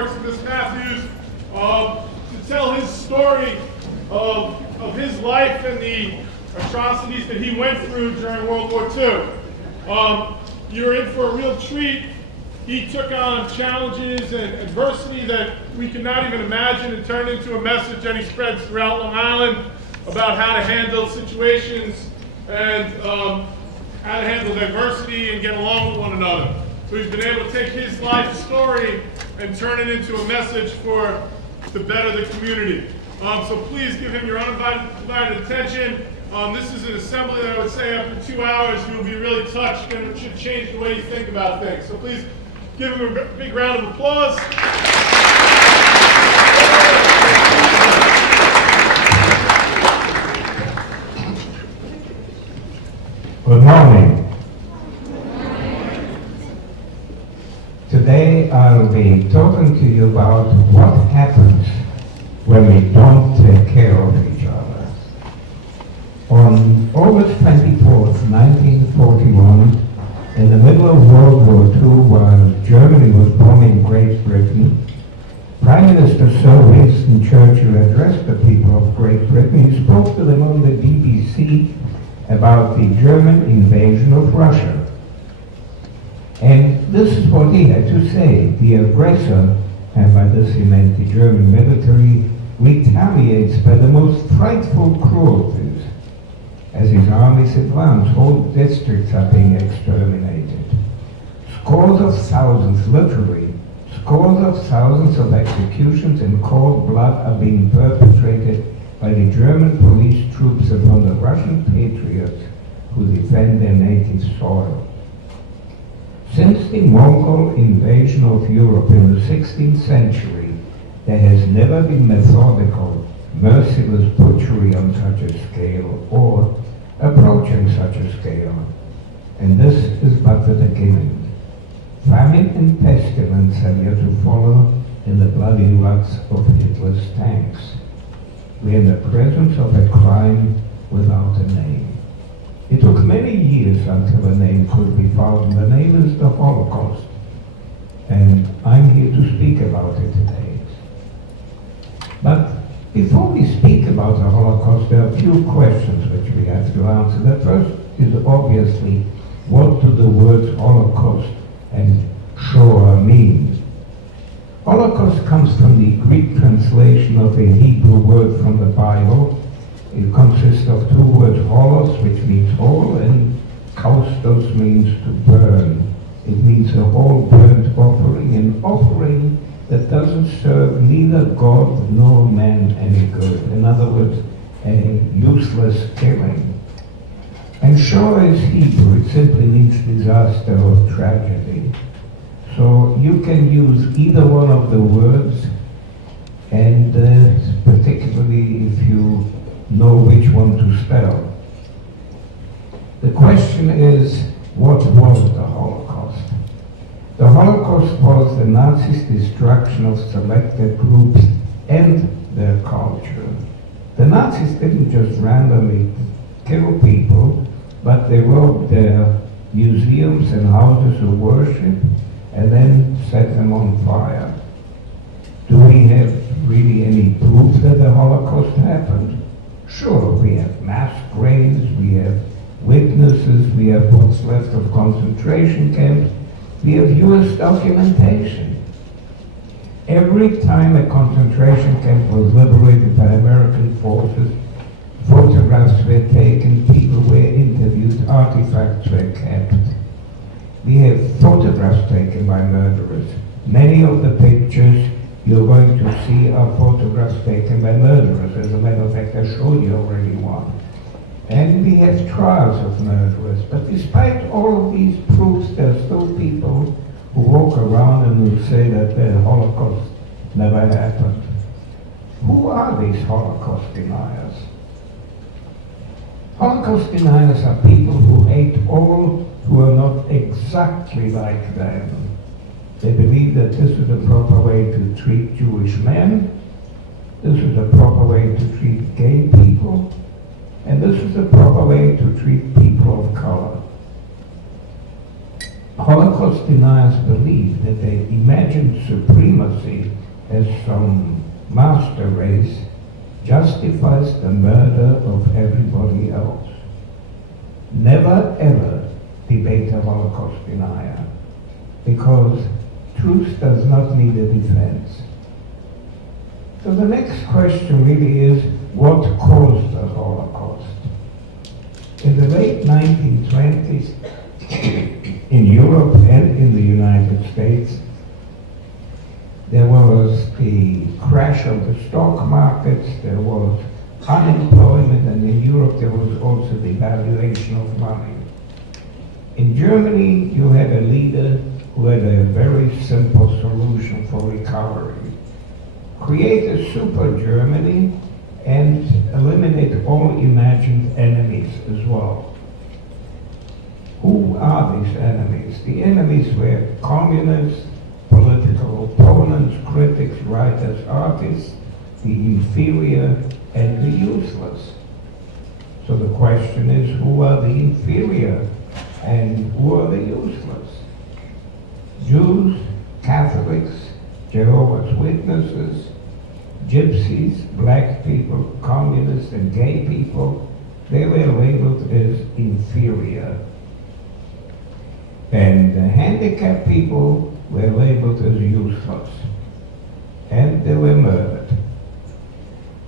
Marks and Miss Matthews to tell his story of his life and the atrocities that he went through during World War II. You're in for a real treat. He took on challenges and adversity that we could not even imagine and turned into a message that he spreads throughout Long Island about how to handle situations and how to handle diversity and get along with one another. So he's been able to take his life story and turn it into a message to better the community. So please give him your undivided attention. This is an assembly that I would say after 2 hours you will be really touched and it should change the way you think about things. So please give him a big round of applause. Good morning. Today I'll be talking to you about what happens when we don't take care of each other. On August 24th, 1941, in the middle of World War II, while Germany was bombing Great Britain, Prime Minister Sir Winston Churchill addressed the people of Great Britain. He spoke to them on the BBC about the German invasion of Russia. And this is what he had to say. The aggressor, and by this he meant the German military, retaliates by the most frightful cruelties. As his armies advance, whole districts are being exterminated. Scores of thousands, literally, scores of thousands of executions in cold blood are being perpetrated by the German police troops upon the Russian patriots who defend their native soil. Since the Mongol invasion of Europe in the 16th century, there has never been methodical, merciless butchery on such a scale or approaching such a scale. And this is but the beginning. Famine and pestilence have yet to follow in the bloody ruts of Hitler's tanks. We are in the presence of a crime without a name. It took many years until a name could be found. The name is the Holocaust. And I'm here to speak about it today. But before we speak about the Holocaust, there are a few questions which we have to answer. The first is obviously, what do the words Holocaust and Shoah mean? Holocaust comes from the Greek translation of a Hebrew word from the Bible. It consists of two words, holos, which means whole, and kaustos means to burn. It means a whole burnt offering, an offering that doesn't serve neither God nor man any good. In other words, a useless killing. And Shoah is Hebrew. It simply means disaster or tragedy. So you can use either one of the words, and particularly if you know which one to spell. The question is, what was the Holocaust? The Holocaust was the Nazis' destruction of selected groups and their culture. The Nazis didn't just randomly kill people, but they robbed their museums and houses of worship and then set them on fire. Do we have really any proof that the Holocaust happened? Sure, we have mass graves, we have witnesses, we have what's left of concentration camps, we have US documentation. Every time a concentration camp was liberated by American forces, photographs were taken, people were interviewed, artifacts were kept. We have photographs taken by murderers. Many of the pictures you're going to see are photographs taken by murderers. As a matter of fact, I showed you already one. And we have trials of murderers. But despite all of these proofs, there are still people who walk around and will say that the Holocaust never happened. Who are these Holocaust deniers? Holocaust deniers are people who hate all who are not exactly like them. They believe that this is the proper way to treat Jewish men, this is the proper way to treat gay people, and this is the proper way to treat people of color. Holocaust deniers believe that their imagined supremacy as some master race justifies the murder of everybody else. Never ever debate a Holocaust denier, because truth does not need a defense. So the next question really is, what caused the Holocaust? In the late 1920s, in Europe and in the United States, there was the crash of the stock markets, there was unemployment, and in Europe there was also the devaluation of money. In Germany, you had a leader who had a very simple solution for recovery. Create a super Germany and eliminate all imagined enemies as well. Who are these enemies? The enemies were communists, political opponents, critics, writers, artists, the inferior and the useless. So the question is, who are the inferior and who are the useless? Jews, Catholics, Jehovah's Witnesses, gypsies, black people, communists, and gay people, they were labeled as inferior. And the handicapped people were labeled as useless. And they were murdered.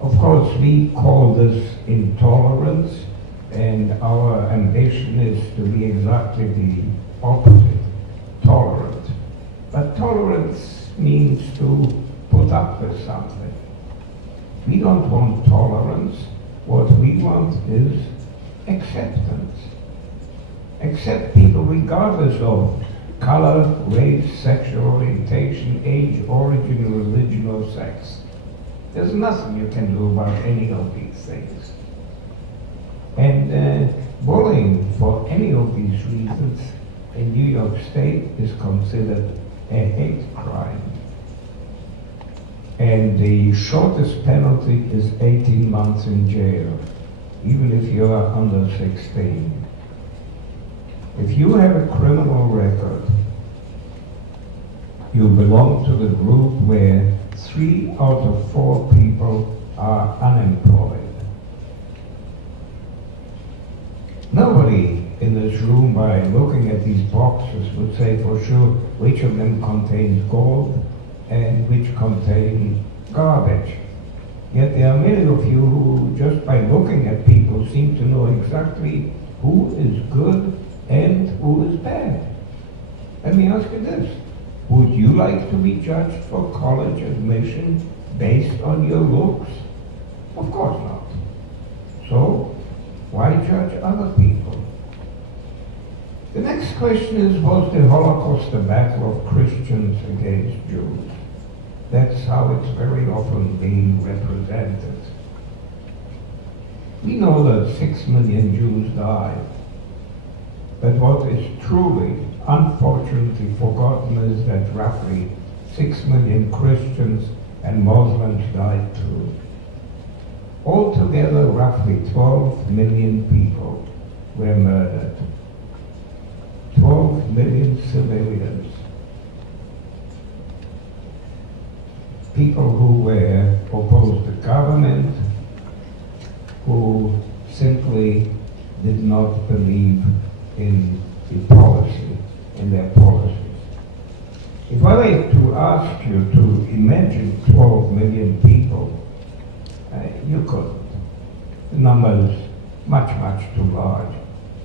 Of course, we call this intolerance, and our ambition is to be exactly the opposite, tolerant. But tolerance means to put up with something. We don't want tolerance. What we want is acceptance. Accept people regardless of color, race, sexual orientation, age, origin, religion, or sex. There's nothing you can do about any of these things. And bullying for any of these reasons in New York State is considered a hate crime. And the shortest penalty is 18 months in jail, even if you are under 16. If you have a criminal record, you belong to the group where 3 out of 4 people are unemployed. Nobody in this room, by looking at these boxes, would say for sure which of them contains gold and which contain garbage. Yet there are many of you who, just by looking at people, seem to know exactly who is good and who is bad. Let me ask you this. Would you like to be judged for college admission based on your looks? Of course not. So, why judge other people? The next question is, was the Holocaust a battle of Christians against Jews? That's how it's very often being represented. We know that 6 million Jews died. But what is truly, unfortunately forgotten is that roughly 6 million Christians and Muslims died too. Altogether, roughly 12 million people were murdered. 12 million civilians. People who were opposed to government, who simply did not believe in the policy, in their policies. If I were to ask you to imagine 12 million people, you couldn't. The number is much, much too large.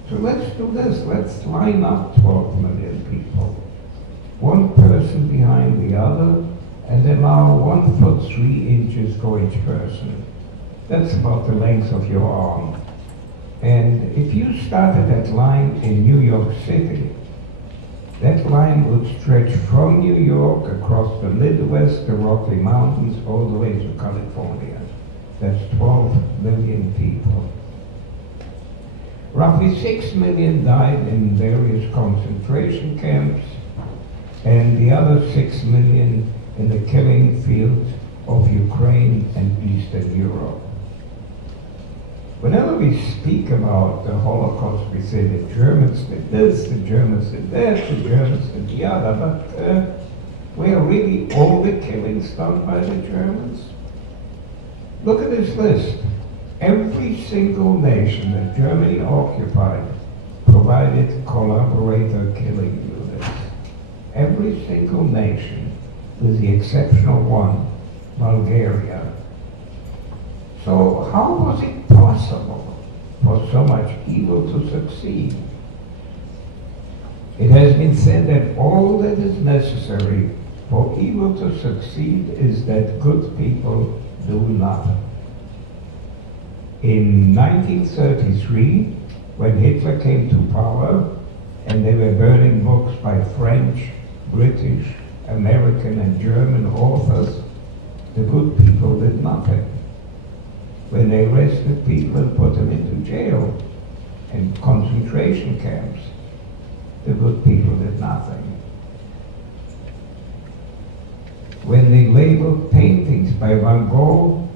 So let's do this. Let's line up 12 million people. One person behind the other, and allow 1 foot 3 inches for each person. That's about the length of your arm. And if you started that line in New York City, that line would stretch from New York across the Midwest, the Rocky Mountains, all the way to California. That's 12 million people. Roughly 6 million died in various concentration camps, and the other 6 million in the killing fields of Ukraine and Eastern Europe. Whenever we speak about the Holocaust, we say the Germans did this, the Germans did that, the Germans did the other, but were really all the killings done by the Germans? Look at this list. Every single nation that Germany occupied provided collaborator killing units. Every single nation, with the exception of one, Bulgaria. So how was it possible for so much evil to succeed? It has been said that all that is necessary for evil to succeed is that good people do nothing. In 1933, when Hitler came to power and they were burning books by French, British, American and German authors, the good people did nothing. When they arrested people and put them into jail and concentration camps, the good people did nothing. When they labeled paintings by Van Gogh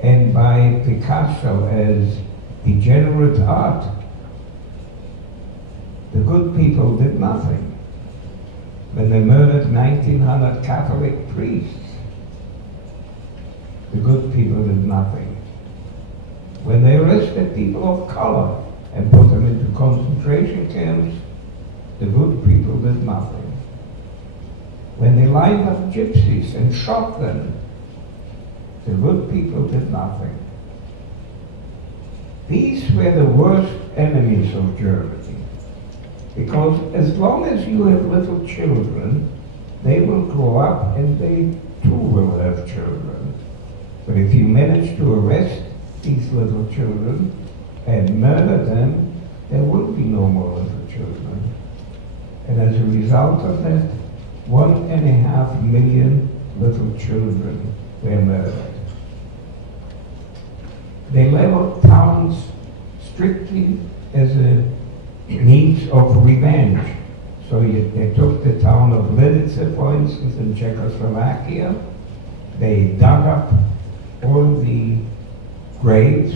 and by Picasso as degenerate art, the good people did nothing. When they murdered 1,900 Catholic priests, the good people did nothing. When they arrested people of color and put them into concentration camps, the good people did nothing. When they lined up gypsies and shot them, the good people did nothing. These were the worst enemies of Germany, because as long as you have little children, they will grow up and they too will have children. But if you manage to arrest these little children and murder them, there will be no more little children. And as a result of that, 1.5 million little children were murdered. They leveled towns strictly as a means of revenge. So they took the town of Lidice, for instance, in Czechoslovakia. They dug up all the graves,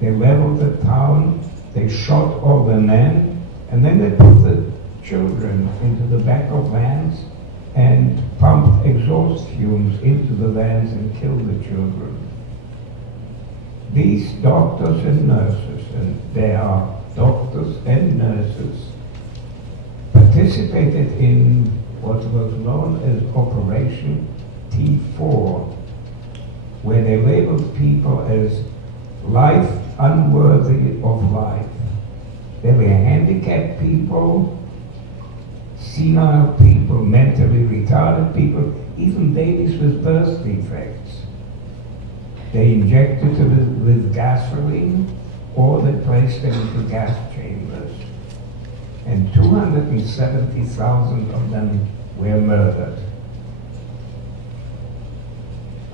they leveled the town, they shot all the men, and then they put the children into the back of vans and pumped exhaust fumes into the vans and killed the children. These doctors and nurses, and they are doctors and nurses, participated in what was known as Operation T4, where they labeled people as life unworthy of life. They were handicapped people, senile people, mentally retarded people, even babies with birth defects. They injected them with gasoline, or they placed them into gas chambers. And 270,000 of them were murdered.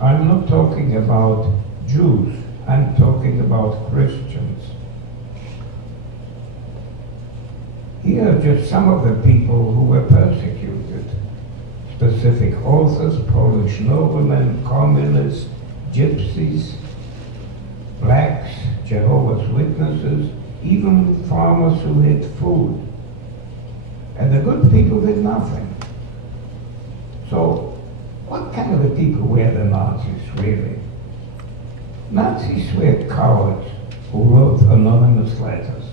I'm not talking about Jews, I'm talking about Christians. Here are just some of the people who were persecuted. Specific authors, Polish noblemen, communists, gypsies, blacks, Jehovah's Witnesses, even farmers who hid food. And the good people did nothing. So, what kind of a people were the Nazis, really? Nazis were cowards who wrote anonymous letters.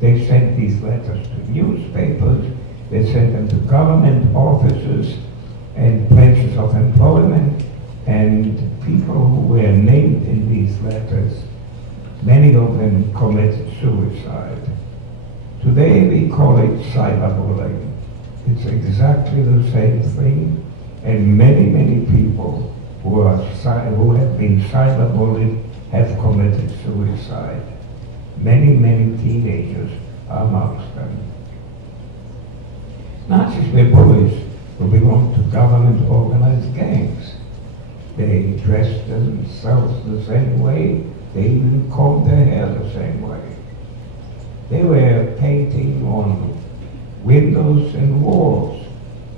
They sent these letters to newspapers, they sent them to government offices and places of employment, and people who were named in these letters, many of them committed suicide. Today we call it cyberbullying. It's exactly the same thing, and many, many people who have been cyberbullied have committed suicide. Many, many teenagers are amongst them. Nazis were bullies who belonged to government-organized gangs. They dressed themselves the same way, they even combed their hair the same way. They were painting on windows and walls,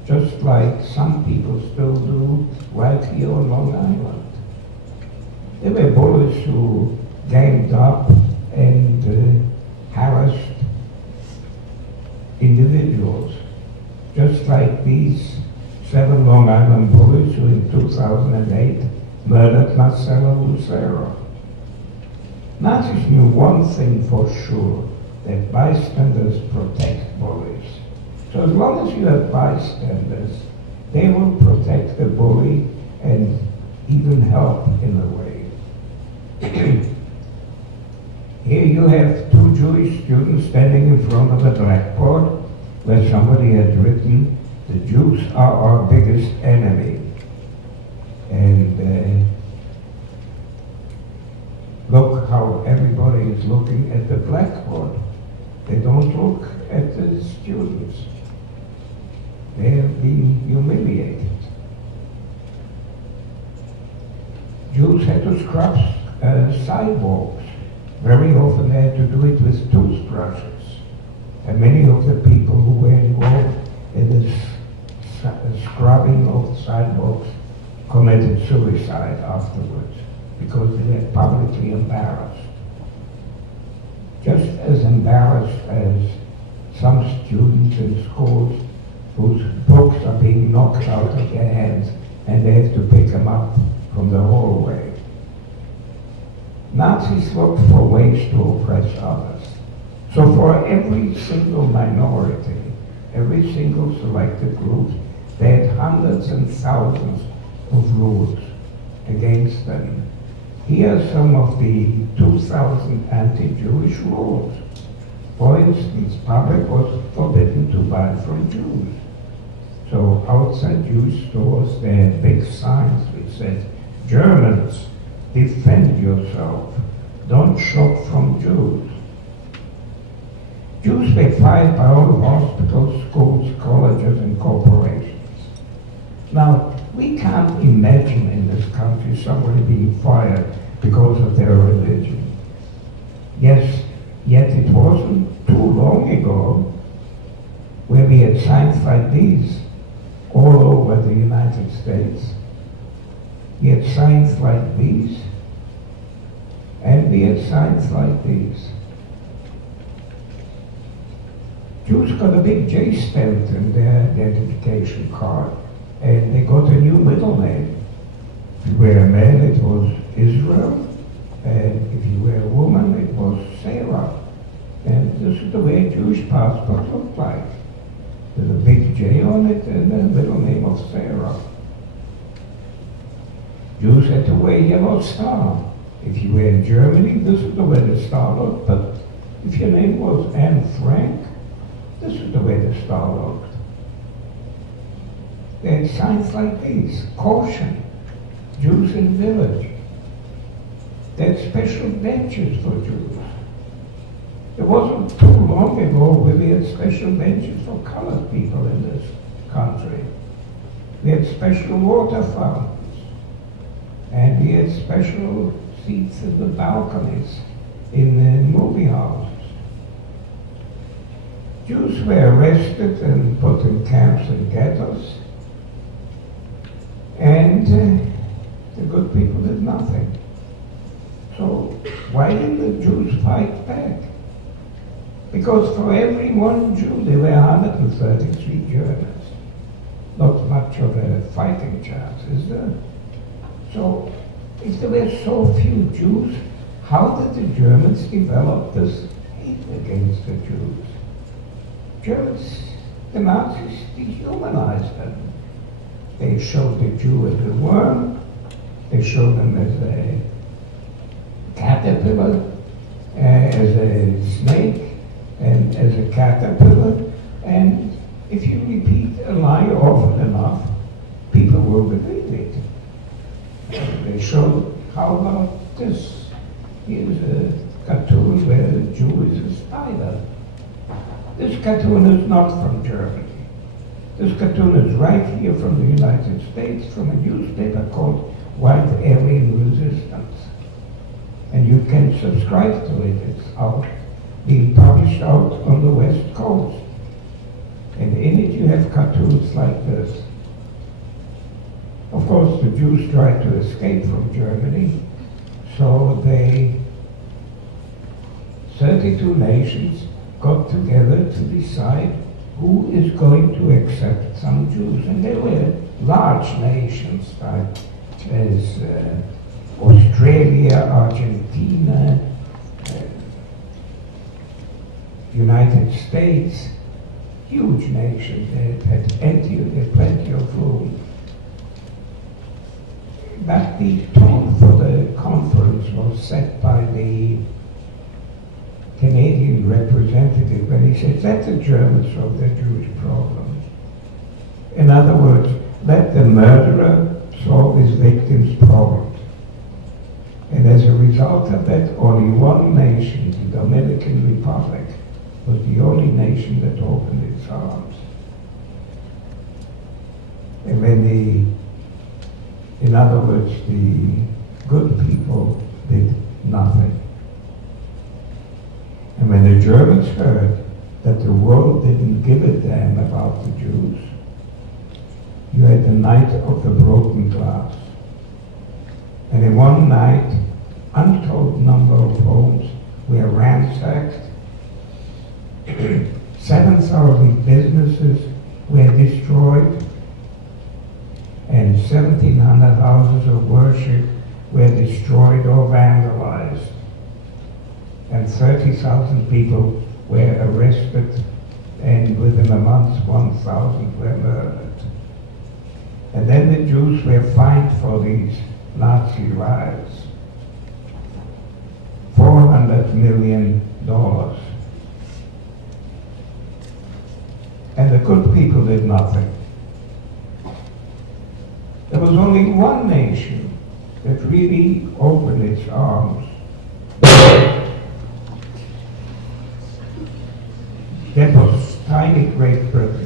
just like some people still do right here on Long Island. They were bullies who ganged up 2008 murdered Marcelo Lucero. Nazis knew one thing for sure, that bystanders protect bullies. So as long as you have bystanders, they will protect the bully and even help in a way. Here you have two Jewish students standing in front of a blackboard where somebody had written, "The Jews are our biggest enemy." And look how everybody is looking at the blackboard. They don't look at the students. They have been humiliated. Jews had to scrub sidewalks. Very often they had to do it with toothbrushes. And many of the people who were involved in this scrubbing of sidewalks committed suicide afterwards because they were publicly embarrassed. Just as embarrassed as some students in schools whose books are being knocked out of their hands and they have to pick them up from the hallway. Nazis looked for ways to oppress others. So for every single minority, every single selected group, they had hundreds and thousands of rules against them. Here are some of the 2,000 anti-Jewish rules. For instance, public was forbidden to buy from Jews. So outside Jewish stores, they had big signs which said, "Germans, defend yourself. Don't shop from Jews." Jews were fired by all hospitals, schools, colleges, and corporations. Now, we can't imagine in this country somebody being fired because of their religion. Yes, yet it wasn't too long ago where we had signs like these all over the United States. We had signs like these, and we had signs like these. Jews got a big J stamped in their identification card, and they got a new middle name. If you were a man, it was Israel, and if you were a woman, it was Sarah. And this is the way a Jewish passport looked like. There's a big J on it and the middle name of Sarah. Jews had to wear a yellow star. If you were in Germany, this is the way the star looked, but if your name was Anne Frank, this is the way the star looked. They had signs like these: "Caution, Jews in village." They had special benches for Jews. It wasn't too long ago where we had special benches for colored people in this country. We had special water fountains. And we had special seats in the balconies in the movie houses. Jews were arrested and put in camps and ghettos. And the good people did nothing. So why didn't the Jews fight back? Because for every one Jew, there were 133 Germans. Not much of a fighting chance, is there? So if there were so few Jews, how did the Germans develop this hate against the Jews? Germans, the Nazis dehumanized them. They showed the Jew as a worm. They showed him as a caterpillar, as a snake, and as a caterpillar. And if you repeat a lie often enough, people will believe it. They showed, how about this? Here's a cartoon where the Jew is a spider. This cartoon is not from Germany. This cartoon is right here from the United States, from a newspaper called White Aryan Resistance. And you can subscribe to it. It's out, being published out on the West Coast. And in it you have cartoons like this. Of course, the Jews tried to escape from Germany, so 32 nations got together to decide who is going to accept some Jews. And there were large nations such as Australia, Argentina, United States, huge nations that had plenty of food. But the tone for the conference was set by the Canadian representative when he said, let the Germans solve their Jewish problem. In other words, let the murderer solve his victim's problems. And as a result of that, only one nation, the Dominican Republic, was the only nation that opened its arms. And when in other words, the good people did nothing. And when the Germans heard that the world didn't give a damn about the Jews, you had the night of the broken glass. And in one night, untold number of homes were ransacked, 7,000 businesses were destroyed, and 1,700 houses of worship were destroyed or vandalized, and 30,000 people were arrested, and within a month 1,000 were murdered. And then the Jews were fined for these Nazi riots $400 million. And the good people did nothing. There was only one nation that really opened its arms. That was tiny Great Britain.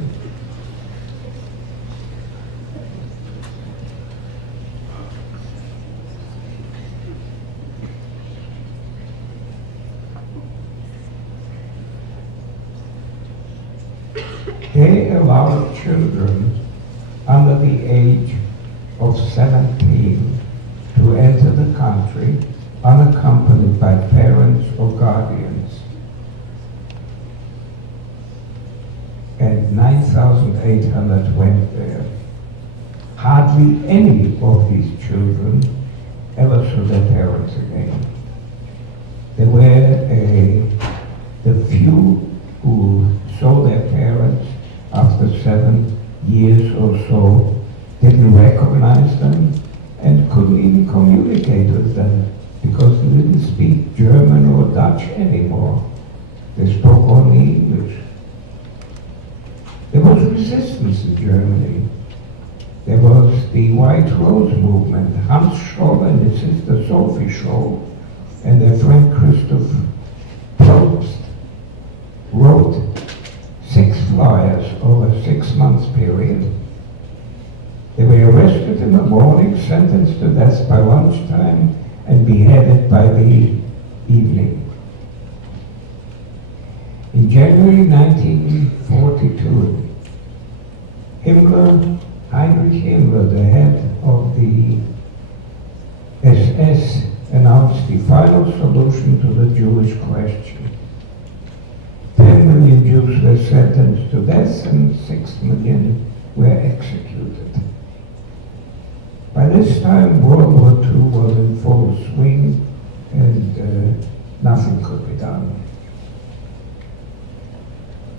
They allowed children under the age of 17 to enter the country unaccompanied by parents or guardians. And 9,800 went there. Hardly any of these children ever saw their parents again. There were the few who saw their parents after 7 years or so, didn't recognize them, and couldn't even communicate with them because they didn't speak German or Dutch anymore. They spoke only English. There was resistance in Germany. There was the White Rose movement. Hans Scholl and his sister Sophie Scholl and their friend Christoph Probst wrote 6 flyers over a 6 months period. They were arrested in the morning, sentenced to death by lunchtime, and beheaded by the evening. In January 1942, Heinrich Himmler, the head of the SS, announced the final solution to the Jewish question. 10 million Jews were sentenced to death and 6 million were executed. By this time, World War II was in full swing and nothing could be done.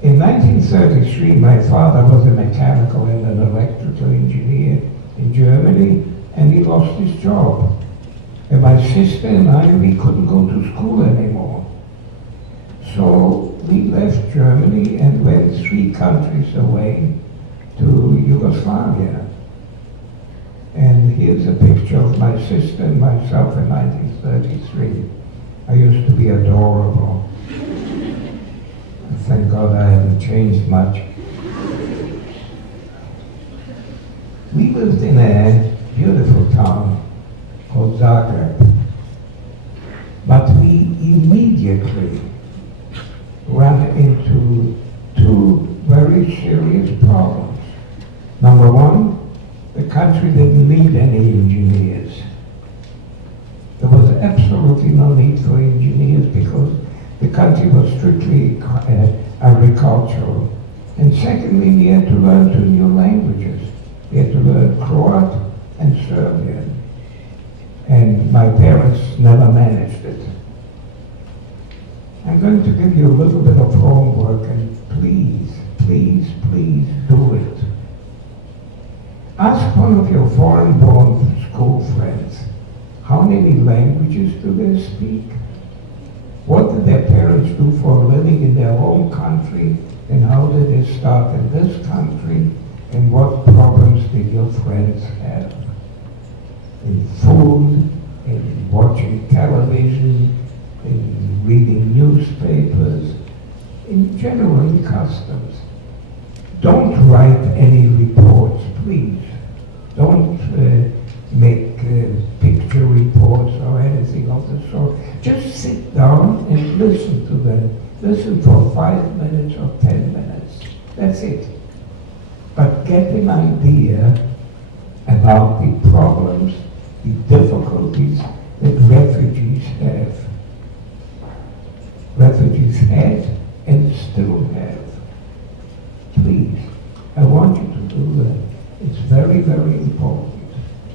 In 1933, my father was a mechanical and an electrical engineer in Germany, and he lost his job. And my sister and I, we couldn't go to school anymore. So we left Germany and went 3 countries away to Yugoslavia. And here's a picture of my sister and myself in 1933. I used to be adorable. Thank God I haven't changed much. We lived in a beautiful town called Zagreb, but we immediately ran into 2 very serious problems. Number one, the country didn't need any engineers. There was absolutely no need for engineers because the country was strictly agricultural. And secondly, we had to learn 2 new languages, He had to learn Croat and Serbian. And my parents never managed it. I'm going to give you a little bit of homework, and please, please, please do it. Ask one of your foreign-born school friends, how many languages do they speak? What did their parents do for a living in their home country, and how did they start in this country, and what problems did your friends have? In food, in watching television, in reading newspapers, in general in customs. Don't write any reports, please. Don't make picture reports or anything of the sort. Just sit down and listen to them. Listen for 5 minutes or 10 minutes. That's it. But get an idea about the problems, the difficulties that refugees have. Refugees had and still have. Please, I want you to do that. It's very, very important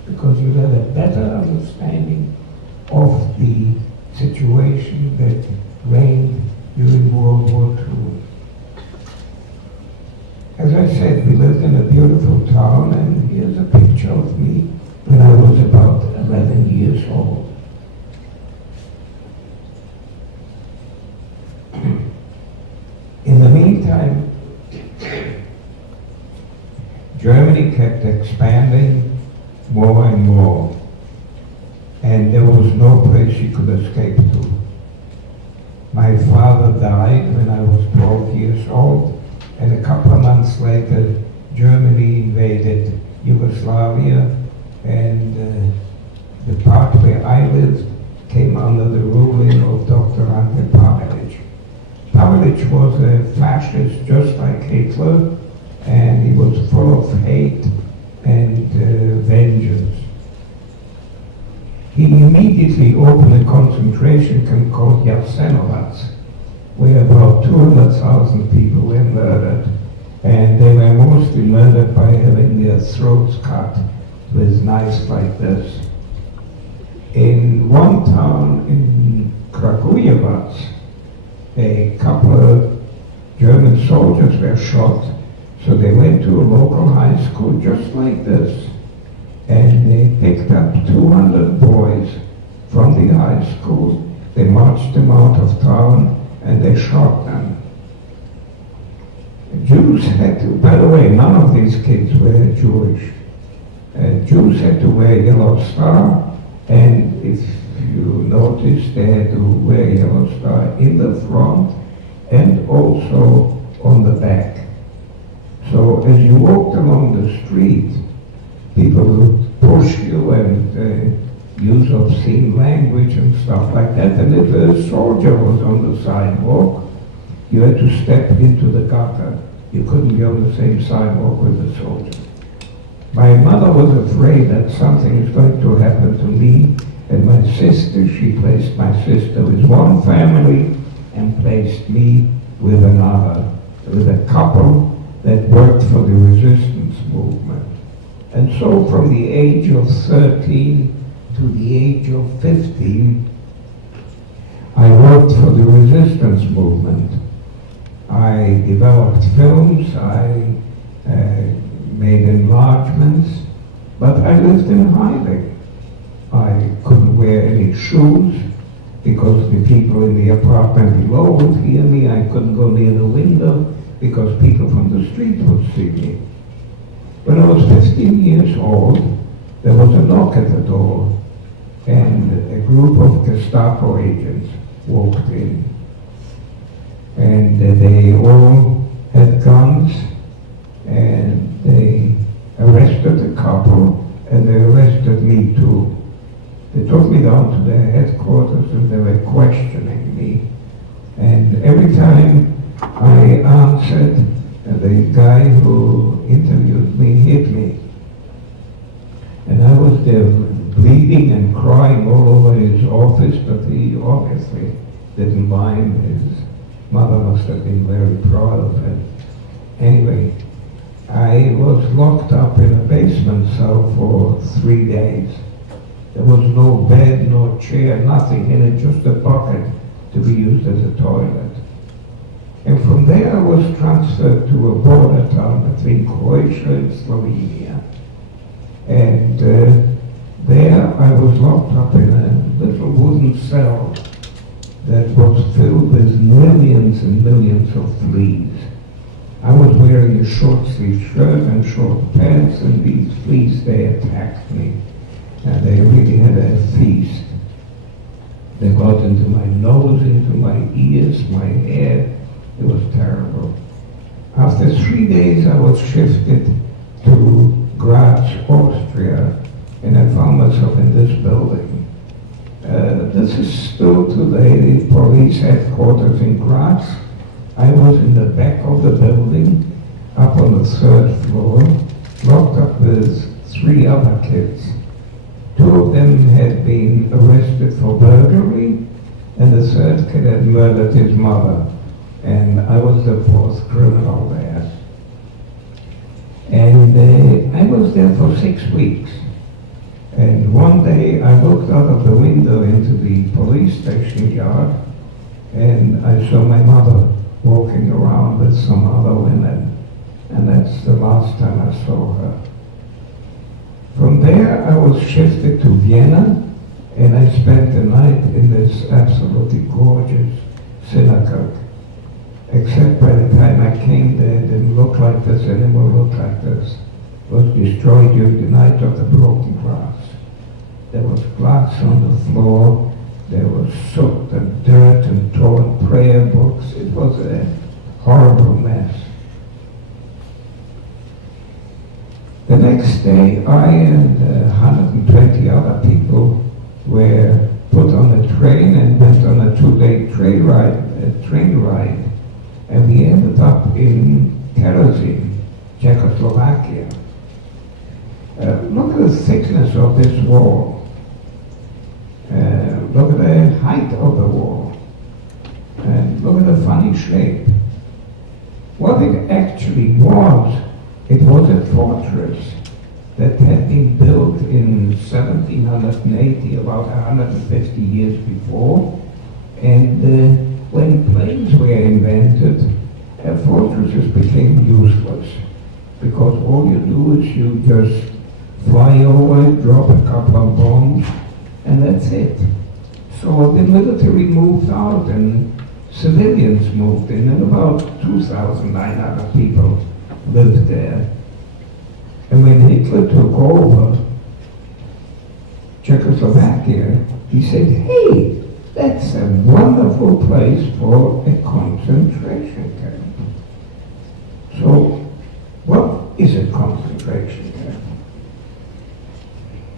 because you'll have a better understanding of the situation that reigned during World War II. As I said, we lived in a beautiful town, and here's a picture of me when I was about 11 years old. In the meantime, Germany kept expanding more and more, and there was no place she could escape to. My father died when I was 12 years old, and a couple of months later, Germany invaded Yugoslavia, and the part where I lived came under the ruling of Dr. Ante Pavelic. Pavelic was a fascist just like Hitler, and he was full of hate and vengeance. He immediately opened a concentration camp called Jasenovac, where about 200,000 people were murdered, and they were mostly murdered by having their throats cut with knives like this. In one town in Kragujevac, a couple of German soldiers were shot, so they went to a local high school just like this, and they picked up 200 boys from the high school, they marched them out of town, and they shot them. Jews had to, by the way, none of these kids were Jewish. Jews had to wear yellow star, and if you notice, they had to wear yellow star in the front and also on the back. So as you walked along the street, people would push you and use obscene language and stuff like that. And if a soldier was on the sidewalk, you had to step into the gutter. You couldn't be on the same sidewalk with the soldier. My mother was afraid that something is going to happen to me and my sister. She placed my sister with one family and placed me with another, with a couple that worked for the resistance movement. And so from the age of 13 to the age of 15, I worked for the resistance movement. I developed films, I made enlargements, but I lived in hiding. I couldn't wear any shoes because the people in the apartment below would hear me. I couldn't go near the window because people from the street would see me. When I was 15 years old, there was a knock at the door, and a group of Gestapo agents walked in. And they all had guns, and they arrested the couple, and they arrested me too. They took me down to their headquarters, and they were questioning me. And every time I answered, the guy who interviewed me hit me. And I was there bleeding and crying all over his office, but he obviously didn't mind. His mother must have been very proud of him. Anyway, I was locked up in a basement cell for 3 days. There was no bed, no chair, nothing in it, just a bucket to be used as a toilet. And from there I was transferred to a border town between Croatia and Slovenia. And there I was locked up in a little wooden cell that was filled with millions and millions of fleas. I was wearing a short-sleeved shirt and short pants, and these fleas, they attacked me. And they really had a feast. They got into my nose, into my ears, my hair. It was terrible. After 3 days, I was shifted to Graz, Austria, and I found myself in this building. This is still today the police headquarters in Graz. I was in the back of the building, up on the 3rd floor, locked up with 3 other kids. 2 of them had been arrested for burglary, and the 3rd kid had murdered his mother. And I was the 4th criminal there. And I was there for 6 weeks. And one day I looked out of the window into the police station yard, and I saw my mother walking around with some other women. And that's the last time I saw her. From there I was shifted to Vienna, and I spent the night in this absolutely gorgeous synagogue. Except by the time I came there, it didn't look like this anymore, looked like this. It was destroyed during the night of the broken glass. There was glass on the floor, there was soot and dirt and torn prayer books. It was a horrible mess. The next day, I and 120 other people were put on a train and went on a 2-day train ride. And we ended up in Kerosene, Czechoslovakia. Look at the thickness of this wall. Look at the height of the wall. And look at the funny shape. What it actually was, it was a fortress that had been built in 1780, about 150 years before. And when planes were invented, fortresses became useless, because all you do is you just fly over, drop a couple of bombs, and that's it. So the military moved out and civilians moved in, and about 2,900 people lived there. And when Hitler took over Czechoslovakia, he said, hey, that's a wonderful place for a concentration camp. So, what is a concentration camp?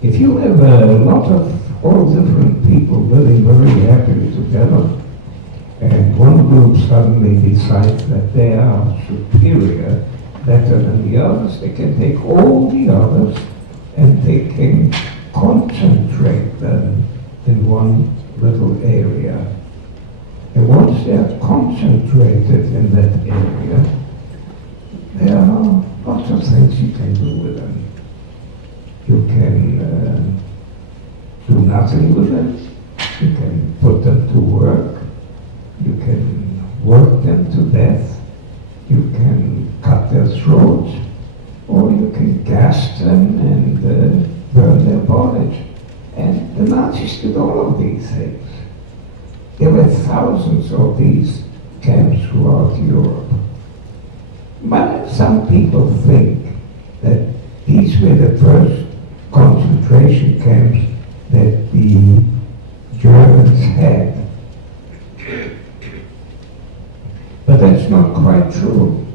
If you have a lot of all different people living very happily together, and one group suddenly decides that they are superior, better than the others, they can take all the others and they can concentrate them in one little area. And once they are concentrated in that area, there are lots of things you can do with them. You can do nothing with them. You can put them to work. You can work them to death. You can cut their throats, or you can gas them and burn their bodies. And the Nazis did all of these things. There were thousands of these camps throughout Europe. But some people think that these were the first concentration camps that the Germans had. But that's not quite true.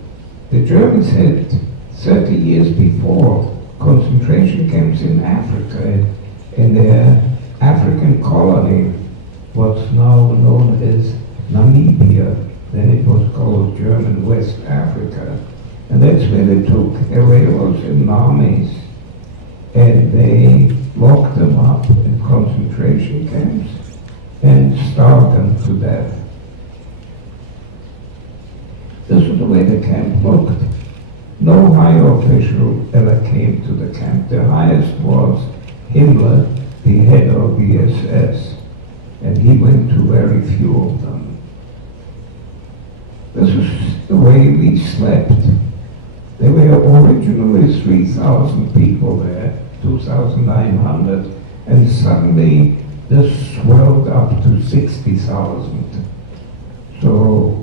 The Germans had 30 years before concentration camps in Africa, in their African colony, what's now known as Namibia. Then it was called German West Africa. And that's where they took heroes and armies, and they locked them up in concentration camps and starved them to death. This is the way the camp looked. No high official ever came to the camp. The highest was Himmler, the head of the SS, and he went to very few of them. This was the way we slept. There were originally 3,000 people there, 2,900, and suddenly this swelled up to 60,000. So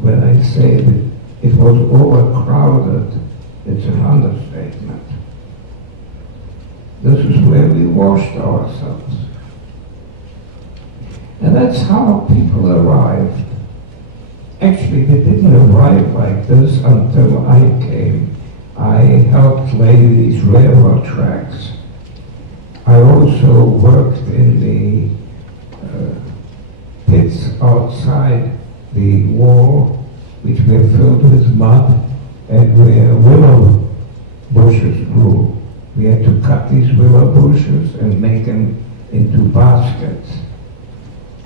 when I say that it was overcrowded, it's an understatement. This is where we washed ourselves. And that's how people arrived. Actually, they didn't arrive like this until I came. I helped lay these railroad tracks. I also worked in the pits outside the wall, which were filled with mud and where willow bushes grew. We had to cut these willow bushes and make them into baskets.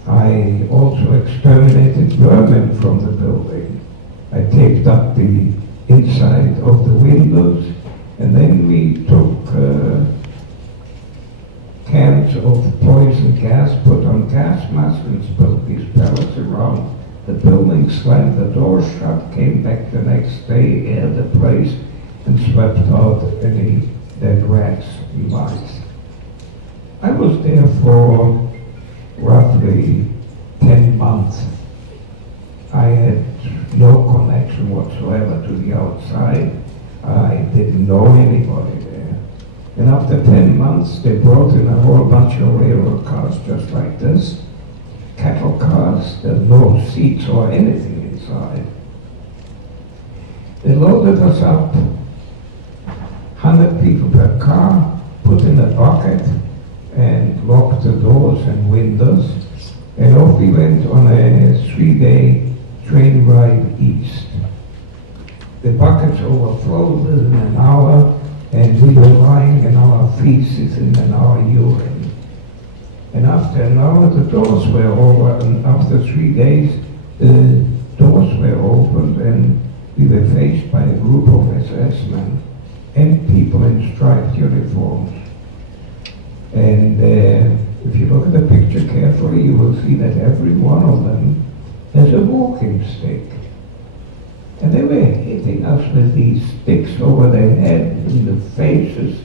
I also exterminated vermin from the building. I taped up the inside of the windows, and then we took cans of poison gas, put on gas masks, and spilled these pellets around the building, slammed the door shut, came back the next day, aired the place, and swept out any dead rats and mice. I was there for roughly 10 months. I had no connection whatsoever to the outside. I didn't know anybody there. And after 10 months, they brought in a whole bunch of railroad cars just like this. Cattle cars, there's no seats or anything inside. They loaded us up, 100 people per car, put in a bucket, and locked the doors and windows, and off we went on a 3-day train ride east. The buckets overflowed in an hour, and we were lying in our feces and in our urine. And after an hour, the doors were over, and after 3 days, the doors were opened, and we were faced by a group of SS men and people in striped uniforms. And if you look at the picture carefully, you will see that every one of them has a walking stick. And they were hitting us with these sticks over their head, in the faces,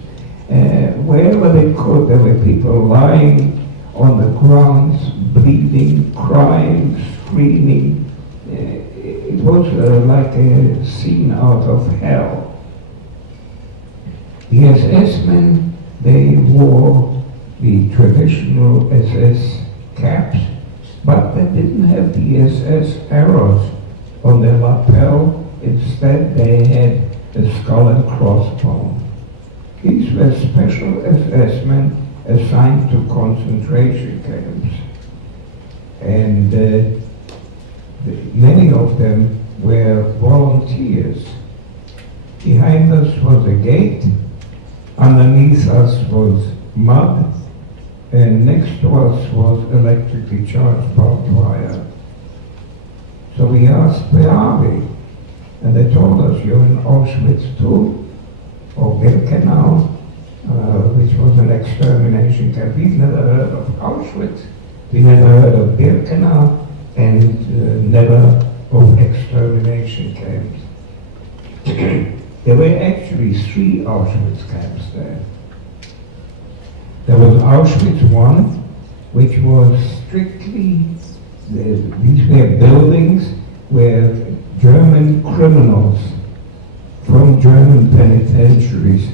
wherever they could. There were people lying on the ground, bleeding, crying, screaming. It was like a scene out of hell. The SS men, they wore the traditional SS caps, but they didn't have the SS arrows on their lapel. Instead, they had a skull and crossbone. These were special SS men assigned to concentration camps. And many of them were volunteers. Behind us was a gate, underneath us was mud, and next to us was electrically charged barbed wire. So we asked, where are we? And they told us, you're in Auschwitz II, or Birkenau, which was an extermination camp. We've never heard of Auschwitz, we never heard of Birkenau, and never of extermination camps. There were actually 3 Auschwitz camps there. There was Auschwitz I, which was strictly, these were buildings where German criminals from German penitentiaries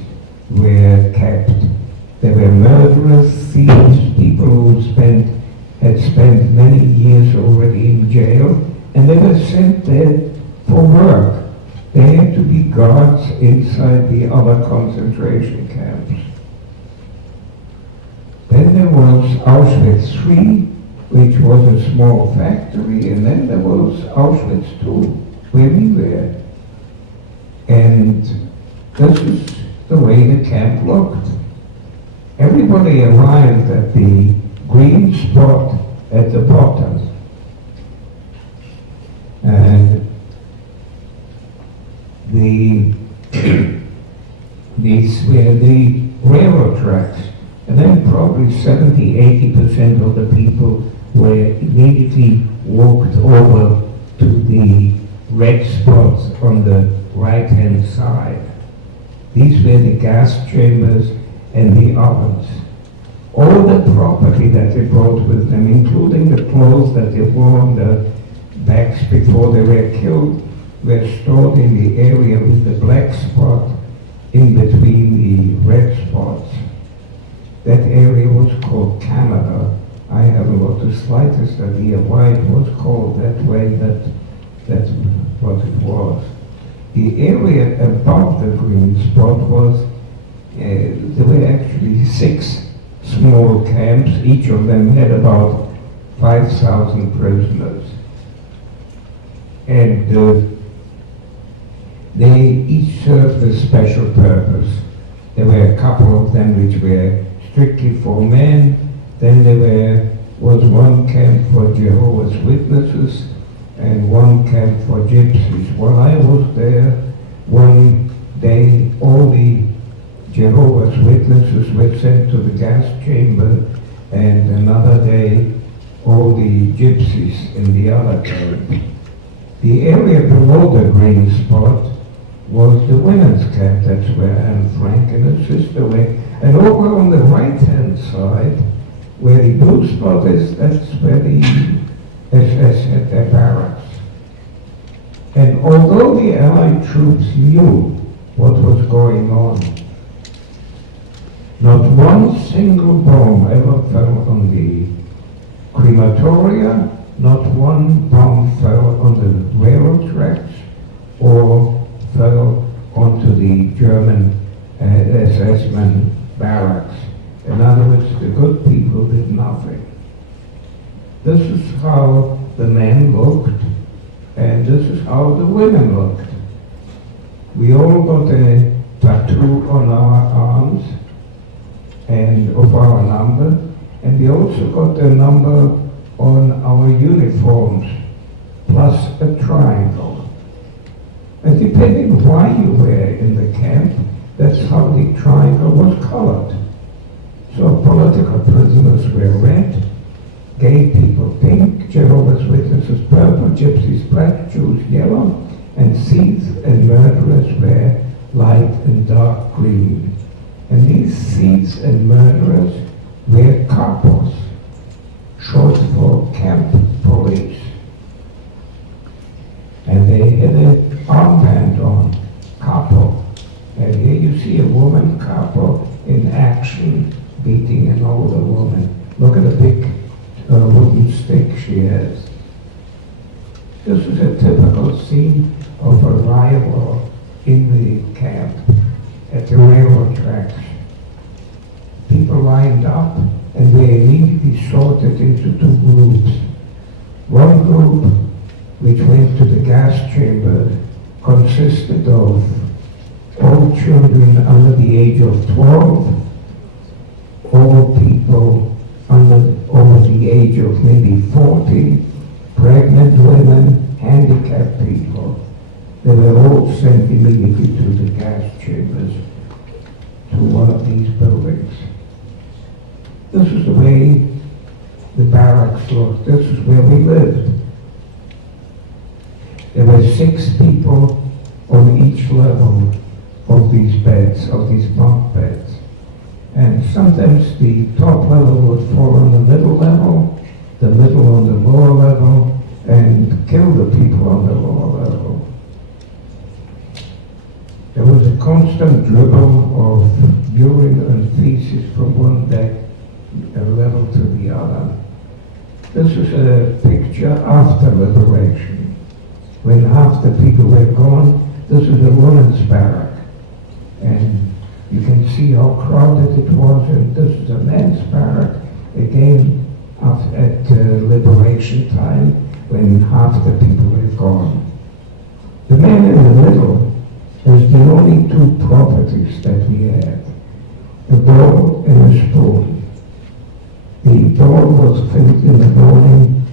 were kept. There were murderers, thieves, people who had spent many years already in jail, and they were sent there for work. They had to be guards inside the other concentration camps. Then there was Auschwitz III, which was a small factory, and then there was Auschwitz II, where we were. And this is the way the camp looked. Everybody arrived at the green spot at the bottom. And the probably 70–80% of the people were immediately walked over to the red spots on the right-hand side. These were the gas chambers and the ovens. All the property that they brought with them, including the clothes that they wore on their backs before they were killed, were stored in the area with the black spot in between the red spots. That area was called Canada. I haven't got the slightest idea why it was called that way, but that's what it was. The area above the green spot was, there were actually 6 small camps. Each of them had about 5,000 prisoners. And they each served a special purpose. There were a couple of them which were strictly for men. Then there was one camp for Jehovah's Witnesses and one camp for gypsies. While I was there, one day all the Jehovah's Witnesses were sent to the gas chamber, and another day all the gypsies in the other camp. The area below the green spot was the women's camp. That's where Anne Frank and her sister were. And over on the right-hand side, where the blue spot is, that's where the SS had their barracks. And although the Allied troops knew what was going on, not one single bomb ever fell on the crematoria, not one bomb fell on the railroad tracks or fell onto the German SS men barracks. In other words, the good people did nothing. This is how the men looked, and this is how the women looked. We all got a tattoo on our arms and of our number, and we also got a number on our uniforms, plus a triangle. And depending why you were in the camp, that's how the triangle was colored. So political prisoners were red, gay people pink, Jehovah's Witnesses purple, gypsies black, Jews yellow, and thieves and murderers were light and dark green. And these thieves and murderers were kapos, short for camp police. And they had an armband on, capo. And here you see a woman capo in action, beating an older woman. Look at the big wooden stick she has. This is a typical scene of a rival in the camp at the railroad tracks. People lined up and they immediately sorted into 2 groups. One group, which went to the gas chamber, consisted of all children under the age of 12, all people over the age of maybe 40, pregnant women, handicapped people. They were all sent immediately to the gas chambers, to one of these buildings. This is the way the barracks looked. This is where we lived. There were 6 people on each level of these beds, of these bunk beds. And sometimes the top level would fall on the middle level, the middle on the lower level, and kill the people on the lower level. There was a constant dribble of urine and feces from one deck level to the other. This is a picture after liberation. When half the people were gone, this is a woman's barrack. And you can see how crowded it was, and this is a men's barrack, again at liberation time, when half the people were gone. The man in the middle is the only 2 properties that we had, a bowl and a spoon. The bowl was filled in the morning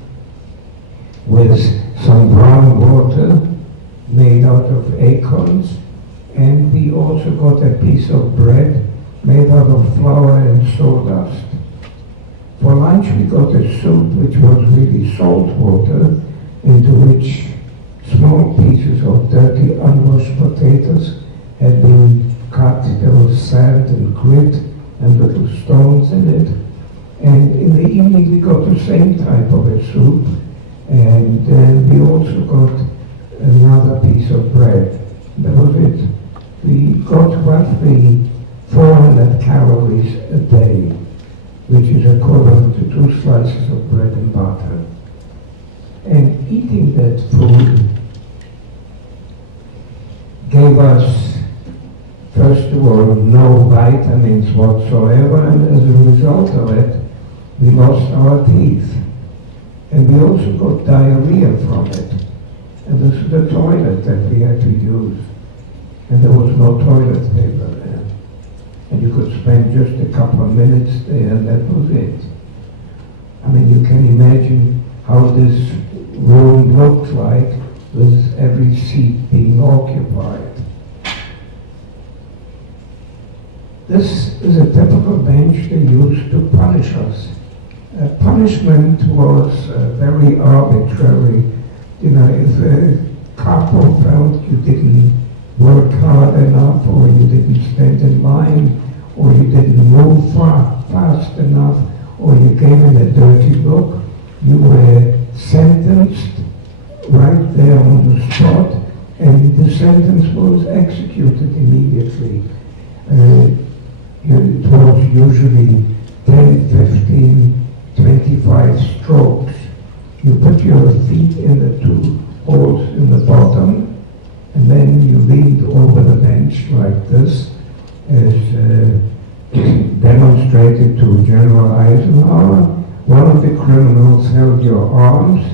with some brown water made out of acorns, and we also got a piece of bread made out of flour and sawdust. For lunch we got a soup which was really salt water, into which small pieces of dirty unwashed potatoes had been cut. There was sand and grit and little stones in it. And in the evening we got the same type of a soup, and then we also got another piece of bread. That was it. We got roughly 400 calories a day, which is equivalent to 2 slices of bread and butter. And eating that food gave us, first of all, no vitamins whatsoever, and as a result of it, we lost our teeth. And we also got diarrhea from it. And this is the toilet that we had to use. And there was no toilet paper there. And you could spend just a couple of minutes there, and that was it. I mean, you can imagine how this room looked like with every seat being occupied. This is a typical bench they used to punish us. Punishment was very arbitrary. You know, if a couple felt you didn't work hard enough, or you didn't stand in line, or you didn't move fast enough, or you gave him a dirty look, you were sentenced right there on the spot, and the sentence was executed immediately. It was usually 10, 15, 25 strokes. You put your feet in the 2 holes in the bottom, and then you leaned over the bench like this, as demonstrated to General Eisenhower. One of the criminals held your arms,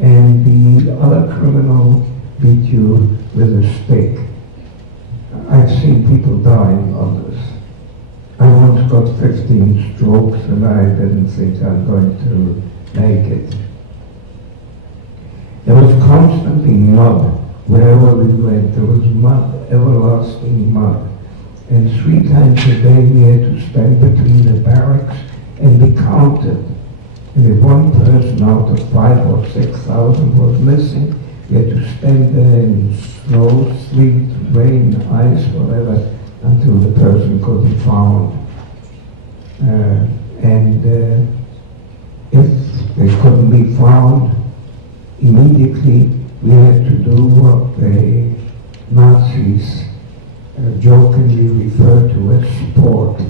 and the other criminal beat you with a stick. I've seen people dying on this. I once got 15 strokes, and I didn't think I'm going to make it. There was constantly mud wherever we went. There was mud, everlasting mud. And 3 times a day we had to stand between the barracks and be counted. And if one person out of 5,000 or 6,000 was missing, we had to stand there in snow, sleet, rain, ice, whatever, until the person could be found. If they couldn't be found, immediately we had to do what the Nazis jokingly referred to as sport.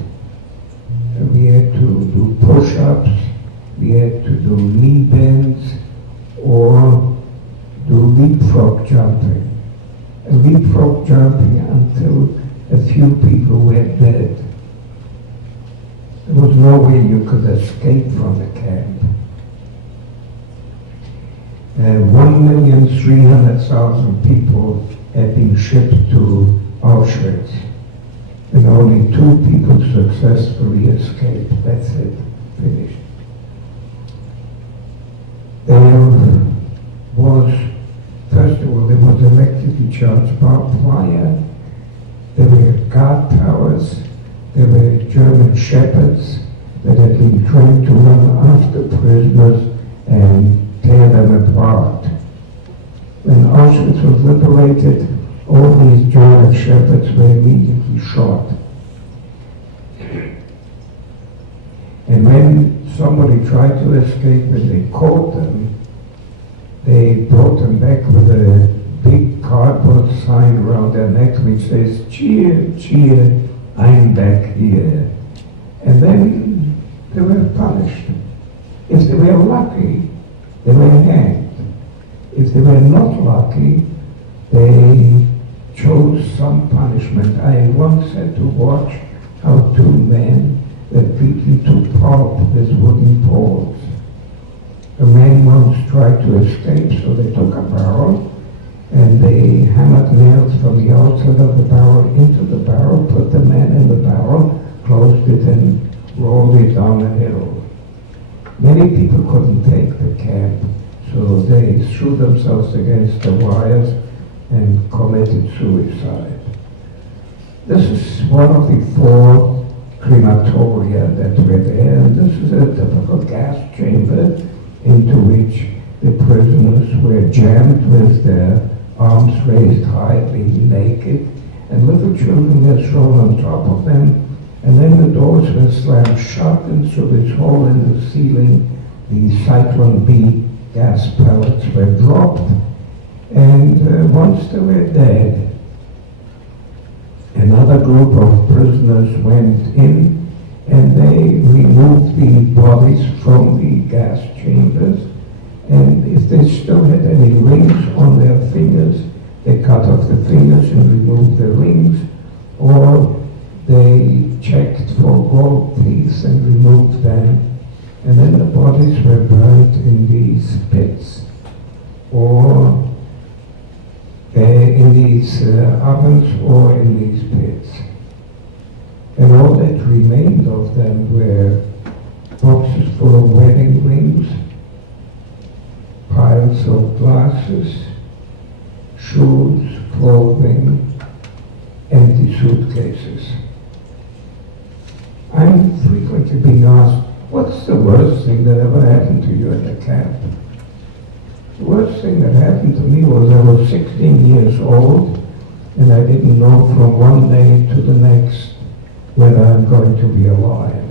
We had to do push-ups, we had to do knee bends, or do leapfrog jumping. Leapfrog jumping until a few people were dead. There was no way you could escape from the camp. 1,300,000 people had been shipped to Auschwitz, and only 2 people successfully escaped. That's it, finished. There was, first of all, there was electrically charged barbed wire, there were guard towers, there were German shepherds that had been trained to run after prisoners and tear them apart. When Auschwitz was liberated, all these German shepherds were immediately shot. And when somebody tried to escape and they caught them, they brought them back with a big cardboard sign around their neck which says, "Cheer, cheer, I'm back here." And then they were punished. If they were lucky, they were hanged. If they were not lucky, they chose some punishment. I once had to watch how 2 men were beaten to pulp with wooden poles. A man once tried to escape, so they took a barrel and they hammered nails from the outside of the barrel into the barrel, put the man in the barrel, closed it, and rolled it down a hill. Many people couldn't take the camp, so they threw themselves against the wires and committed suicide. This is one of the 4 crematoria that were there. And this is a typical gas chamber into which the prisoners were jammed with their arms raised high, being naked, and little children were thrown on top of them, and then the doors were slammed shut, and through this hole in the ceiling, the Cyclone B gas pellets were dropped, and once they were dead, another group of prisoners went in, and they removed the bodies from the gas chambers, and if they still had any rings on their fingers, they cut off the fingers and removed the rings, or they checked for gold teeth and removed them, and then the bodies were burnt in these pits, or in these ovens, or in these pits. And all that remained of them were boxes full of wedding rings, piles of glasses, shoes, clothing, empty suitcases. I'm frequently being asked, what's the worst thing that ever happened to you at the camp? The worst thing that happened to me was I was 16 years old, and I didn't know from one day to the next whether I'm going to be alive.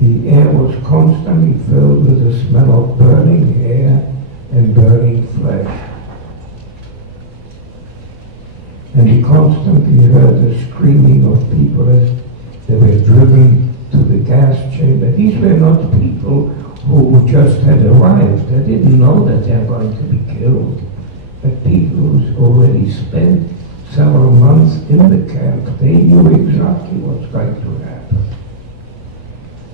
The air was constantly filled with the smell of burning air and burning flesh. And we constantly heard the screaming of people as they were driven to the gas chamber. These were not people who just had arrived. They didn't know that they were going to be killed. But people who already spent several months in the camp, they knew exactly what's going to happen.